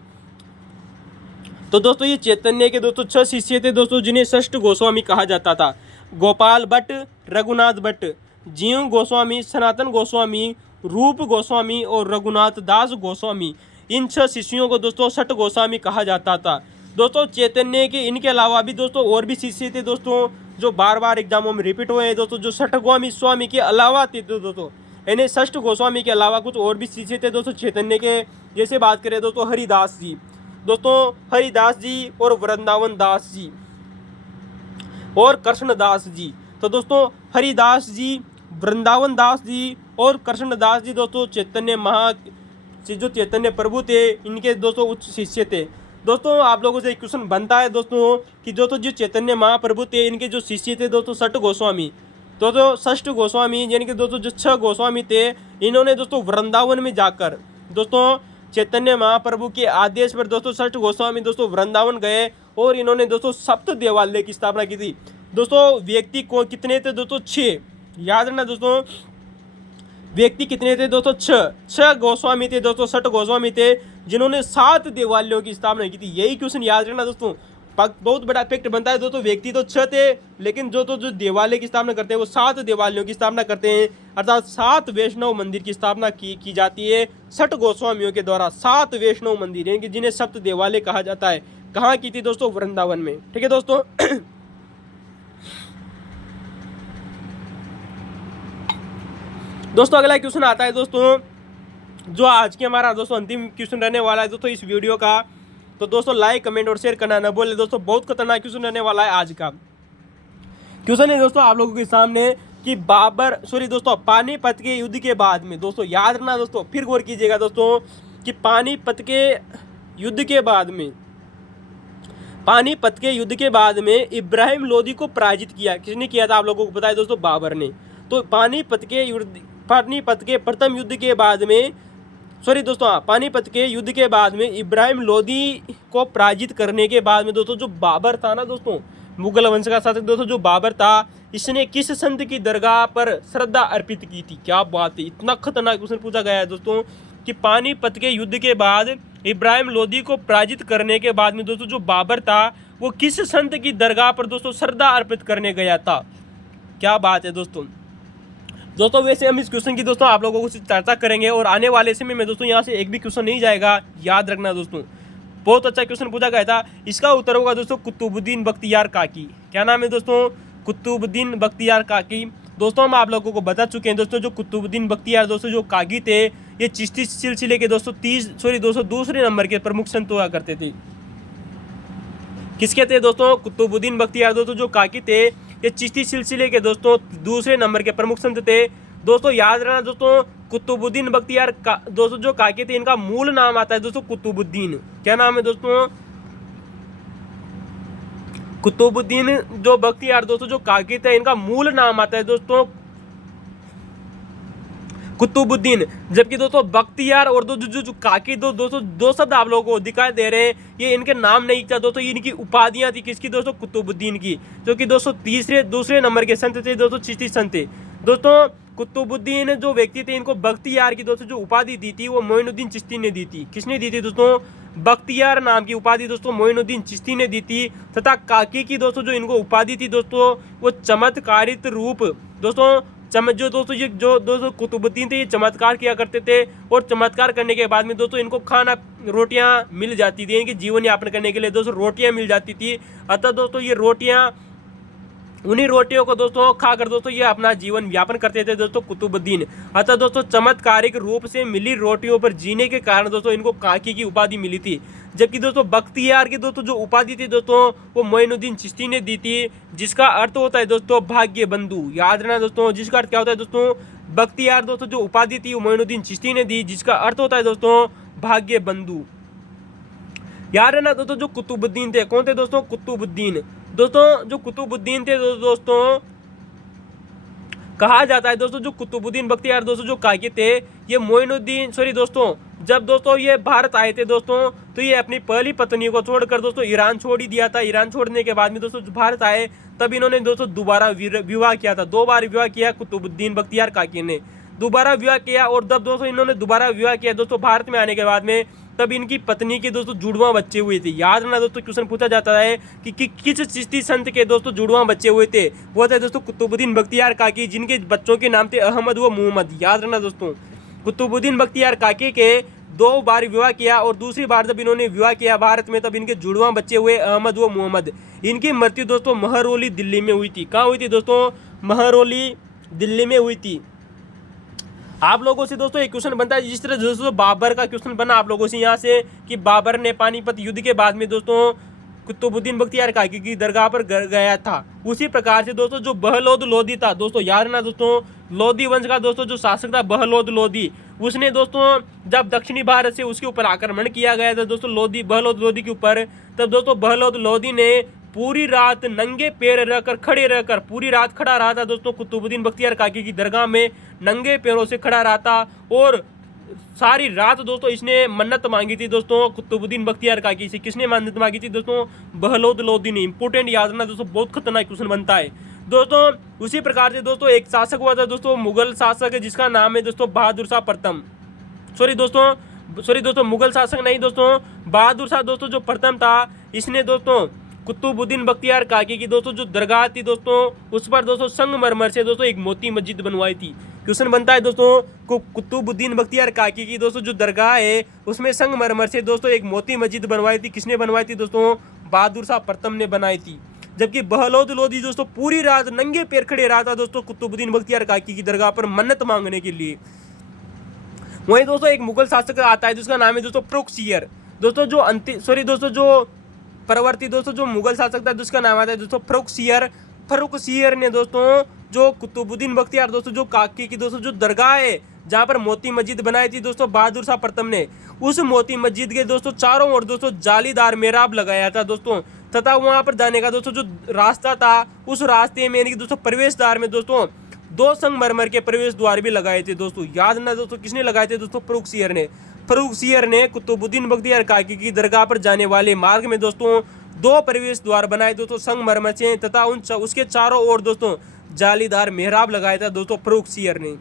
तो दोस्तों ये चैतन्य के दोस्तों 6 शिष्य थे दोस्तों, जिन्हें षष्ठ गोस्वामी कहा जाता था। गोपाल भट्ट, रघुनाथ भट्ट, जीव गोस्वामी, सनातन गोस्वामी, रूप गोस्वामी और रघुनाथ दास गोस्वामी। इन 6 शिष्यों को दोस्तों षष्ठ गोस्वामी कहा जाता था दोस्तों। चैतन्य के इनके अलावा भी दोस्तों और भी शिष्य थे दोस्तों, जो बार बार एग्जामों में रिपीट हुए हैं दोस्तों, जो षष्ठ गोस्वामी के अलावा थे दोस्तों। इन्हें षष्ठ गोस्वामी के अलावा कुछ और भी शिष्य थे दोस्तों चैतन्य के। जैसे बात करें दोस्तों हरिदास जी, दोस्तों हरिदास जी और वृंदावन दास जी और कृष्णदास जी। तो दोस्तों हरिदास जी, वृंदावन दास जी और कृष्णदास जी दोस्तों जो चैतन्य प्रभु थे, इनके दोस्तों उच्च शिष्य थे। दोस्तों आप लोगों से एक क्वेश्चन बनता है दोस्तों कि दोस्तों जो चैतन्य महाप्रभु थे, इनके जो शिष्य थे दोस्तों षष्ठ गोस्वामी, दोस्तों षष्ठ गोस्वामी यानी कि दोस्तों जो 6 गोस्वामी थे, इन्होंने दोस्तों वृंदावन में जाकर दोस्तों चैतन्य महाप्रभु के आदेश पर दोस्तों षष्ठ गोस्वामी दोस्तों वृंदावन गए और इन्होंने दोस्तों सप्त देवालय की स्थापना की थी। दोस्तों व्यक्ति को कितने थे दोस्तों? 6। याद रखना दोस्तों, व्यक्ति कितने थे दोस्तों? 6 गोस्वामी थे दोस्तों, षष्ठ गोस्वामी थे, जिन्होंने 7 देवालयों की स्थापना की थी। यही क्वेश्चन याद रखना दोस्तों, बहुत बड़ा इफेक्ट बनता है दोस्तों। व्यक्ति तो 6 थे, लेकिन जो देवालय की स्थापना करते हैं वो 7 देवालयों की स्थापना करते हैं, अर्थात 7 वैष्णव मंदिर की स्थापना की जाती है षष्ठ गोस्वामियों के द्वारा। 7 वैष्णव मंदिर यानी कि जिन्हें सप्त देवालय कहा जाता है। कहाँ की थी दोस्तों? वृंदावन में। ठीक है दोस्तों। दोस्तों अगला क्वेश्चन आता है दोस्तों, जो आज के हमारा दोस्तों अंतिम क्वेश्चन रहने वाला है दोस्तों इस वीडियो का। तो दोस्तों लाइक कमेंट और शेयर करना न भूलें दोस्तों, बहुत खतरनाक क्वेश्चन रहने वाला है आज का। क्वेश्चन है दोस्तों आप लोगों के सामने कि पानीपत के युद्ध के बाद में, दोस्तों याद रखना दोस्तों, फिर गौर कीजिएगा दोस्तों कि पानीपत के युद्ध के बाद में इब्राहिम लोदी को पराजित किया। किसने किया था? आप लोगों को पता है दोस्तों, बाबर ने। तो पानीपत के प्रथम युद्ध के बाद में पानीपत के युद्ध के बाद में इब्राहिम लोदी को पराजित करने के बाद में दोस्तों जो बाबर था ना दोस्तों, मुगल वंश का शासक दोस्तों जो बाबर था, इसने किस संत की दरगाह पर श्रद्धा अर्पित की थी? क्या बात है, इतना खतरनाक क्वेश्चन पूछा गया है दोस्तों। कि पानीपत के युद्ध के बाद इब्राहिम लोदी को पराजित करने के बाद में दोस्तों जो बाबर था वो किस संत की दरगाह पर दोस्तों श्रद्धा अर्पित करने गया था। क्या बात है दोस्तों वैसे हम इस क्वेश्चन की दोस्तों आप लोगों को चर्चा करेंगे और आने वाले समय में दोस्तों यहाँ से एक भी क्वेश्चन नहीं जाएगा, याद रखना दोस्तों। बहुत अच्छा क्वेश्चन पूछा गया था। इसका उत्तर होगा दोस्तों कुतुबुद्दीन बख्तियार काकी। क्या नाम है दोस्तों? कुतुबुद्दीन बख्तियार काकी। दोस्तों हम आप लोगों को बता चुके हैं दोस्तों जो कुतुबुद्दीन बख्तियार दोस्तों जो काकी थे ये चिश्ती सिलसिले के दोस्तों दूसरे नंबर के प्रमुख संत हुआ करते थे। किसके थे दोस्तों? कुतुबुद्दीन बख्तियार दोस्तों जो काकी थे ये चिश्ती सिलसिले के दोस्तों दूसरे नंबर के प्रमुख संत थे। दोस्तों याद रखना दोस्तों कुतुबुद्दीन बख्तियार दोस्तों जो काकी थे इनका मूल नाम आता है दोस्तों कुतुबुद्दीन। क्या नाम है दोस्तों? कुतुबुद्दीन जो बख्तियार दोस्तों जो काकी थे इनका मूल नाम आता है दोस्तों कुतुबुद्दीन। जबकि दोस्तों बख्तियार और जो काकी दोस्तों दो शब्द आप लोगों को दिखाई दे रहे हैं ये इनके नाम नहीं था दोस्तों, ये इनकी उपाधियां थी। किसकी दोस्तों? कुतुबुद्दीन की, जो कि दोस्तों दूसरे नंबर के संत थे दोस्तों, चिश्ती संत थे दोस्तों। कुतुबुद्दीन जो व्यक्ति थे इनको बख्तियार की दोस्तों जो उपाधि दी थी वो मोइनुद्दीन चिश्ती ने दी थी। किसने दी थी दोस्तों? बख्तियार नाम की उपाधि दोस्तों मोइनुद्दीन चिश्ती ने दी थी। तथा काकी की दोस्तों जो इनको उपाधि थी दोस्तों वो चमत्कारित रूप दोस्तों जो दोस्तों ये जो दोस्तों कुतुबुद्दीन थे ये चमत्कार किया करते थे और चमत्कार करने के बाद में दोस्तों इनको खाना रोटियां मिल जाती थी, इनकी जीवन यापन करने के लिए दोस्तों रोटियां मिल जाती थी। अतः दोस्तों ये रोटियां उन्हीं रोटियों को दोस्तों खाकर दोस्तों ये अपना जीवन यापन करते थे दोस्तों कुतुबुद्दीन। अतः दोस्तों चमत्कारिक रूप से मिली रोटियों पर जीने के कारण दोस्तों इनको काकी की उपाधि मिली थी। जबकि दोस्तों बख्तियार की दोस्तों जो उपाधि थी दोस्तों वो मोइनुद्दीन चिश्ती ने दी थी, जिसका अर्थ होता है दोस्तों भाग्य बंधु। याद रखना दोस्तों जिसका अर्थ क्या होता है दोस्तों? बख्तियार दोस्तों जो उपाधि थी वो मोइनुद्दीन चिश्ती ने दी, जिसका अर्थ होता है दोस्तों भाग्य बंधु। याद रखना दोस्तों जो कुतुबुद्दीन थे, कौन थे दोस्तों? कुतुबुद्दीन दोस्तों जो कुतुबुद्दीन थे दोस्तों कहा जाता है दोस्तों जो कुतुबुद्दीन बख्तियार दोस्तों जो काकी थे ये दोस्तों जब दोस्तों ये भारत आए थे दोस्तों तो ये अपनी पहली पत्नी को छोड़कर दोस्तों ईरान छोड़ ही दिया था। ईरान छोड़ने के बाद में दोस्तों भारत आए तब इन्होंने दोस्तों दोबारा विवाह किया था। 2 बार विवाह किया कुतुबुद्दीन बख्तियार काकी ने, दोबारा विवाह किया। और जब दोस्तों इन्होंने दोबारा विवाह किया दोस्तों भारत में आने के बाद में तब इनकी पत्नी के दोस्तों जुड़वां बच्चे हुए थे। याद रखना दोस्तों क्वेश्चन पूछा जाता है कि किस चिश्ती संत के दोस्तों जुड़वां बच्चे हुए थे? वो थे दोस्तों कुतुबुद्दीन बख्तियार काकी, जिनके बच्चों के नाम थे अहमद व मोहम्मद। याद रखना दोस्तों कुतुबुद्दीन बख्तियार काकी के 2 बार विवाह किया और दूसरी बार जब इन्होंने विवाह किया भारत में तब इनके जुड़वां बच्चे हुए अहमद व मोहम्मद। इनकी मृत्यु दोस्तों महरौली दिल्ली में हुई थी। कहाँ हुई थी दोस्तों? महरौली दिल्ली में हुई थी। आप लोगों से दोस्तों एक क्वेश्चन बनता है जिस तरह दोस्तों बाबर का क्वेश्चन बना आप लोगों से यहाँ से कि बाबर ने पानीपत युद्ध के बाद में दोस्तों कुतुबुद्दीन बख्तियार काकी की दरगाह पर गया था, उसी प्रकार से दोस्तों जो बहलोद लोदी था दोस्तों, याद रखना दोस्तों लोदी वंश का दोस्तों जो शासक था बहलोद लोदी, उसने दोस्तों जब दक्षिणी भारत से उसके ऊपर आक्रमण किया गया था दोस्तों बहलोद लोदी के ऊपर, तब दोस्तों बहलोद लोदी ने पूरी रात नंगे पैर रहकर खड़े रहकर पूरी रात खड़ा रहा था दोस्तों कुतुबुद्दीन बख्तियार काकी की दरगाह में नंगे पैरों से खड़ा रहा था। और सारी रात दोस्तों इसने मन्नत मांगी थी दोस्तों कुतुबुद्दीन बख्तियार काकी से। किसने मन्नत मांगी थी दोस्तों? बहलोद लोदी ने। इंपोर्टेंट याद रखना दोस्तों, बहुत खतरनाक क्वेश्चन बनता है दोस्तों। उसी प्रकार से दोस्तों एक शासक हुआ था दोस्तों मुगल शासक जिसका नाम है दोस्तों बहादुर शाह प्रथम। सॉरी दोस्तों मुगल शासक नहीं दोस्तों, बहादुर शाह दोस्तों जो प्रथम था इसने दोस्तों कुतुबुद्दीन बख्तियार काकी की दोस्तों जो दरगाह थी दोस्तों उस पर दोस्तों संगमरमर से दोस्तों एक मोती मस्जिद बनवाई थी। क्वेश्चन बनता है दोस्तों कुतुबुद्दीन बख्तियार काकी की दोस्तों जो दरगाह है उसमें संगमरमर से दोस्तों एक मोती मस्जिद बनवाई थी। किसने बनवाई थी दोस्तों? बहादुर शाह प्रथम ने बनाई थी। जबकि बहलोद लोदी दोस्तों पूरी रात नंगे पैर खड़े रहा था दोस्तों कुतुबुद्दीन बख्तियार काकी की दरगाह पर मन्नत मांगने के लिए। वहीं दोस्तों एक मुगल शासक आता है जिसका नाम है दोस्तों प्रोक्सियर। दोस्तों जो परवर्ती दोस्तों जो मुगल शासक था जिसका नाम आता है दोस्तों फरुखसियर ने दोस्तों जो कुतुबुद्दीन बख्तियार दोस्तों जो काकी की दोस्तों जो दरगाह है जहाँ पर मोती मस्जिद बनाई थी दोस्तों बहादुर शाह प्रथम ने, उस मोती मस्जिद के दोस्तों चारों ओर दोस्तों जालीदार मेहराब लगाया था दोस्तों, तथा वहाँ पर जाने का दोस्तों जो रास्ता था उस रास्ते में दोस्तों प्रवेश द्वार में दोस्तों 2 संगमरमर के प्रवेश द्वार भी लगाए थे दोस्तों। याद ना दोस्तों किसने लगाए थे दोस्तों? फरुखसियर ने कुतुबुद्दीन बख्तियार काकी की दरगाह पर जाने वाले मार्ग में दोस्तों 2 प्रवेश द्वार बनाए दोस्तों संगमरमर से, तथा उसके चारों ओर दोस्तों जालीदार मेहराब लगाया था दोस्तों फरुखसियर ने।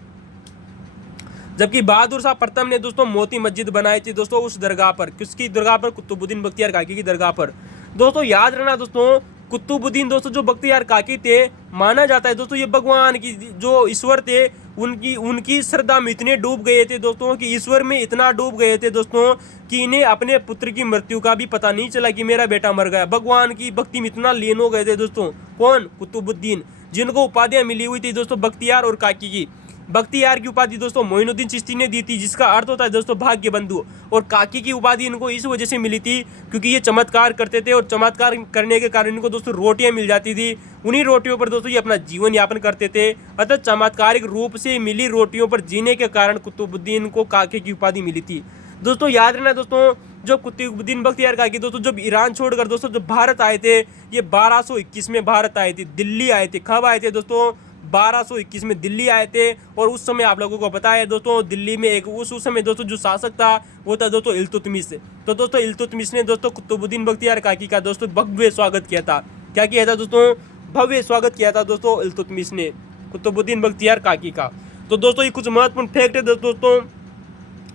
जबकि बहादुर शाह प्रथम ने दोस्तों मोती मस्जिद बनाई थी दोस्तों उस दरगाह पर, किसकी दरगाह पर? कुतुबुद्दीन बख्तियार काकी की दरगाह पर। दोस्तों याद रखना दोस्तों, कुतुबुद्दीन दोस्तों जो बख्तियार काकी थे, माना जाता है दोस्तों ये भगवान की जो ईश्वर थे उनकी उनकी श्रद्धा में इतने डूब गए थे दोस्तों कि ईश्वर में इतना डूब गए थे दोस्तों कि इन्हें अपने पुत्र की मृत्यु का भी पता नहीं चला कि मेरा बेटा मर गया। भगवान की भक्ति में इतना लीन हो गए थे दोस्तों। कौन? कुतुबुद्दीन, जिनको उपाधियां मिली हुई थी दोस्तों बख्तियार और काकी की। बख्तियार की उपाधि दोस्तों मोइनुद्दीन चिश्ती ने दी थी, जिसका अर्थ होता है दोस्तों भाग्य बंधु। और काकी की उपाधि इनको इस वजह से मिली थी क्योंकि ये चमत्कार करते थे, और चमत्कार करने के कारण इनको दोस्तों रोटियां मिल जाती थी। उन्हीं रोटियों पर दोस्तों ये अपना जीवन यापन करते थे। अतः चमत्कारिक रूप से मिली रोटियों पर जीने के कारण कुतुबुद्दीन को काकी की उपाधि मिली थी। दोस्तों याद रखना दोस्तों, जो कुतुबुद्दीन बख्तियार काकी दोस्तों जब ईरान छोड़कर दोस्तों जब भारत आए थे, ये 1221 में भारत आए थे, दिल्ली आए थे। कब आए थे दोस्तों? 1221 में दिल्ली आए थे। और उस समय आप लोगों को पता है दोस्तों, दिल्ली में एक उस समय दोस्तों जो शासक था वो था दोस्तों इल्तुतमिश। तो दोस्तों इल्तुतमिश ने दोस्तों कुतुबुद्दीन बख्तियार काकी का दोस्तों भव्य स्वागत किया था। क्या किया था दोस्तों? भव्य स्वागत किया था दोस्तों इल्तुतमिश ने कुतुबुद्दीन बख्तियार काकी का। तो दोस्तों ये कुछ महत्वपूर्ण फैक्ट है दोस्तों,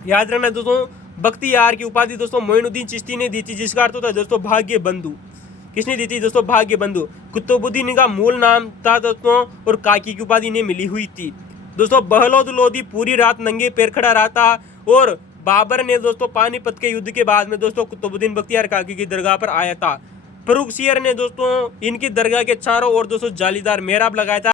याद रखना दोस्तों। बख्तियार की उपाधि दोस्तों मोइनुद्दीन चिश्ती ने दी थी, जिसका अर्थ होता है दोस्तों भाग्य बंधु। किसने दी थी दोस्तों? भाग्य बंधु। कुतुबुद्दीन का मूल नाम था दोस्तों, और काकी की उपाधि ने मिली हुई थी दोस्तों। बहलौद लोधी पूरी रात नंगे पैर खड़ा रहा था, और बाबर ने दोस्तों पानीपत के युद्ध के बाद में दोस्तों कुतुबुद्दीन बख्तियार काकी की दरगाह पर आया था। फर्रुखसियर ने दोस्तों इनकी दरगाह के चारों ओर दोस्तों जालीदार मेहराब लगाया था।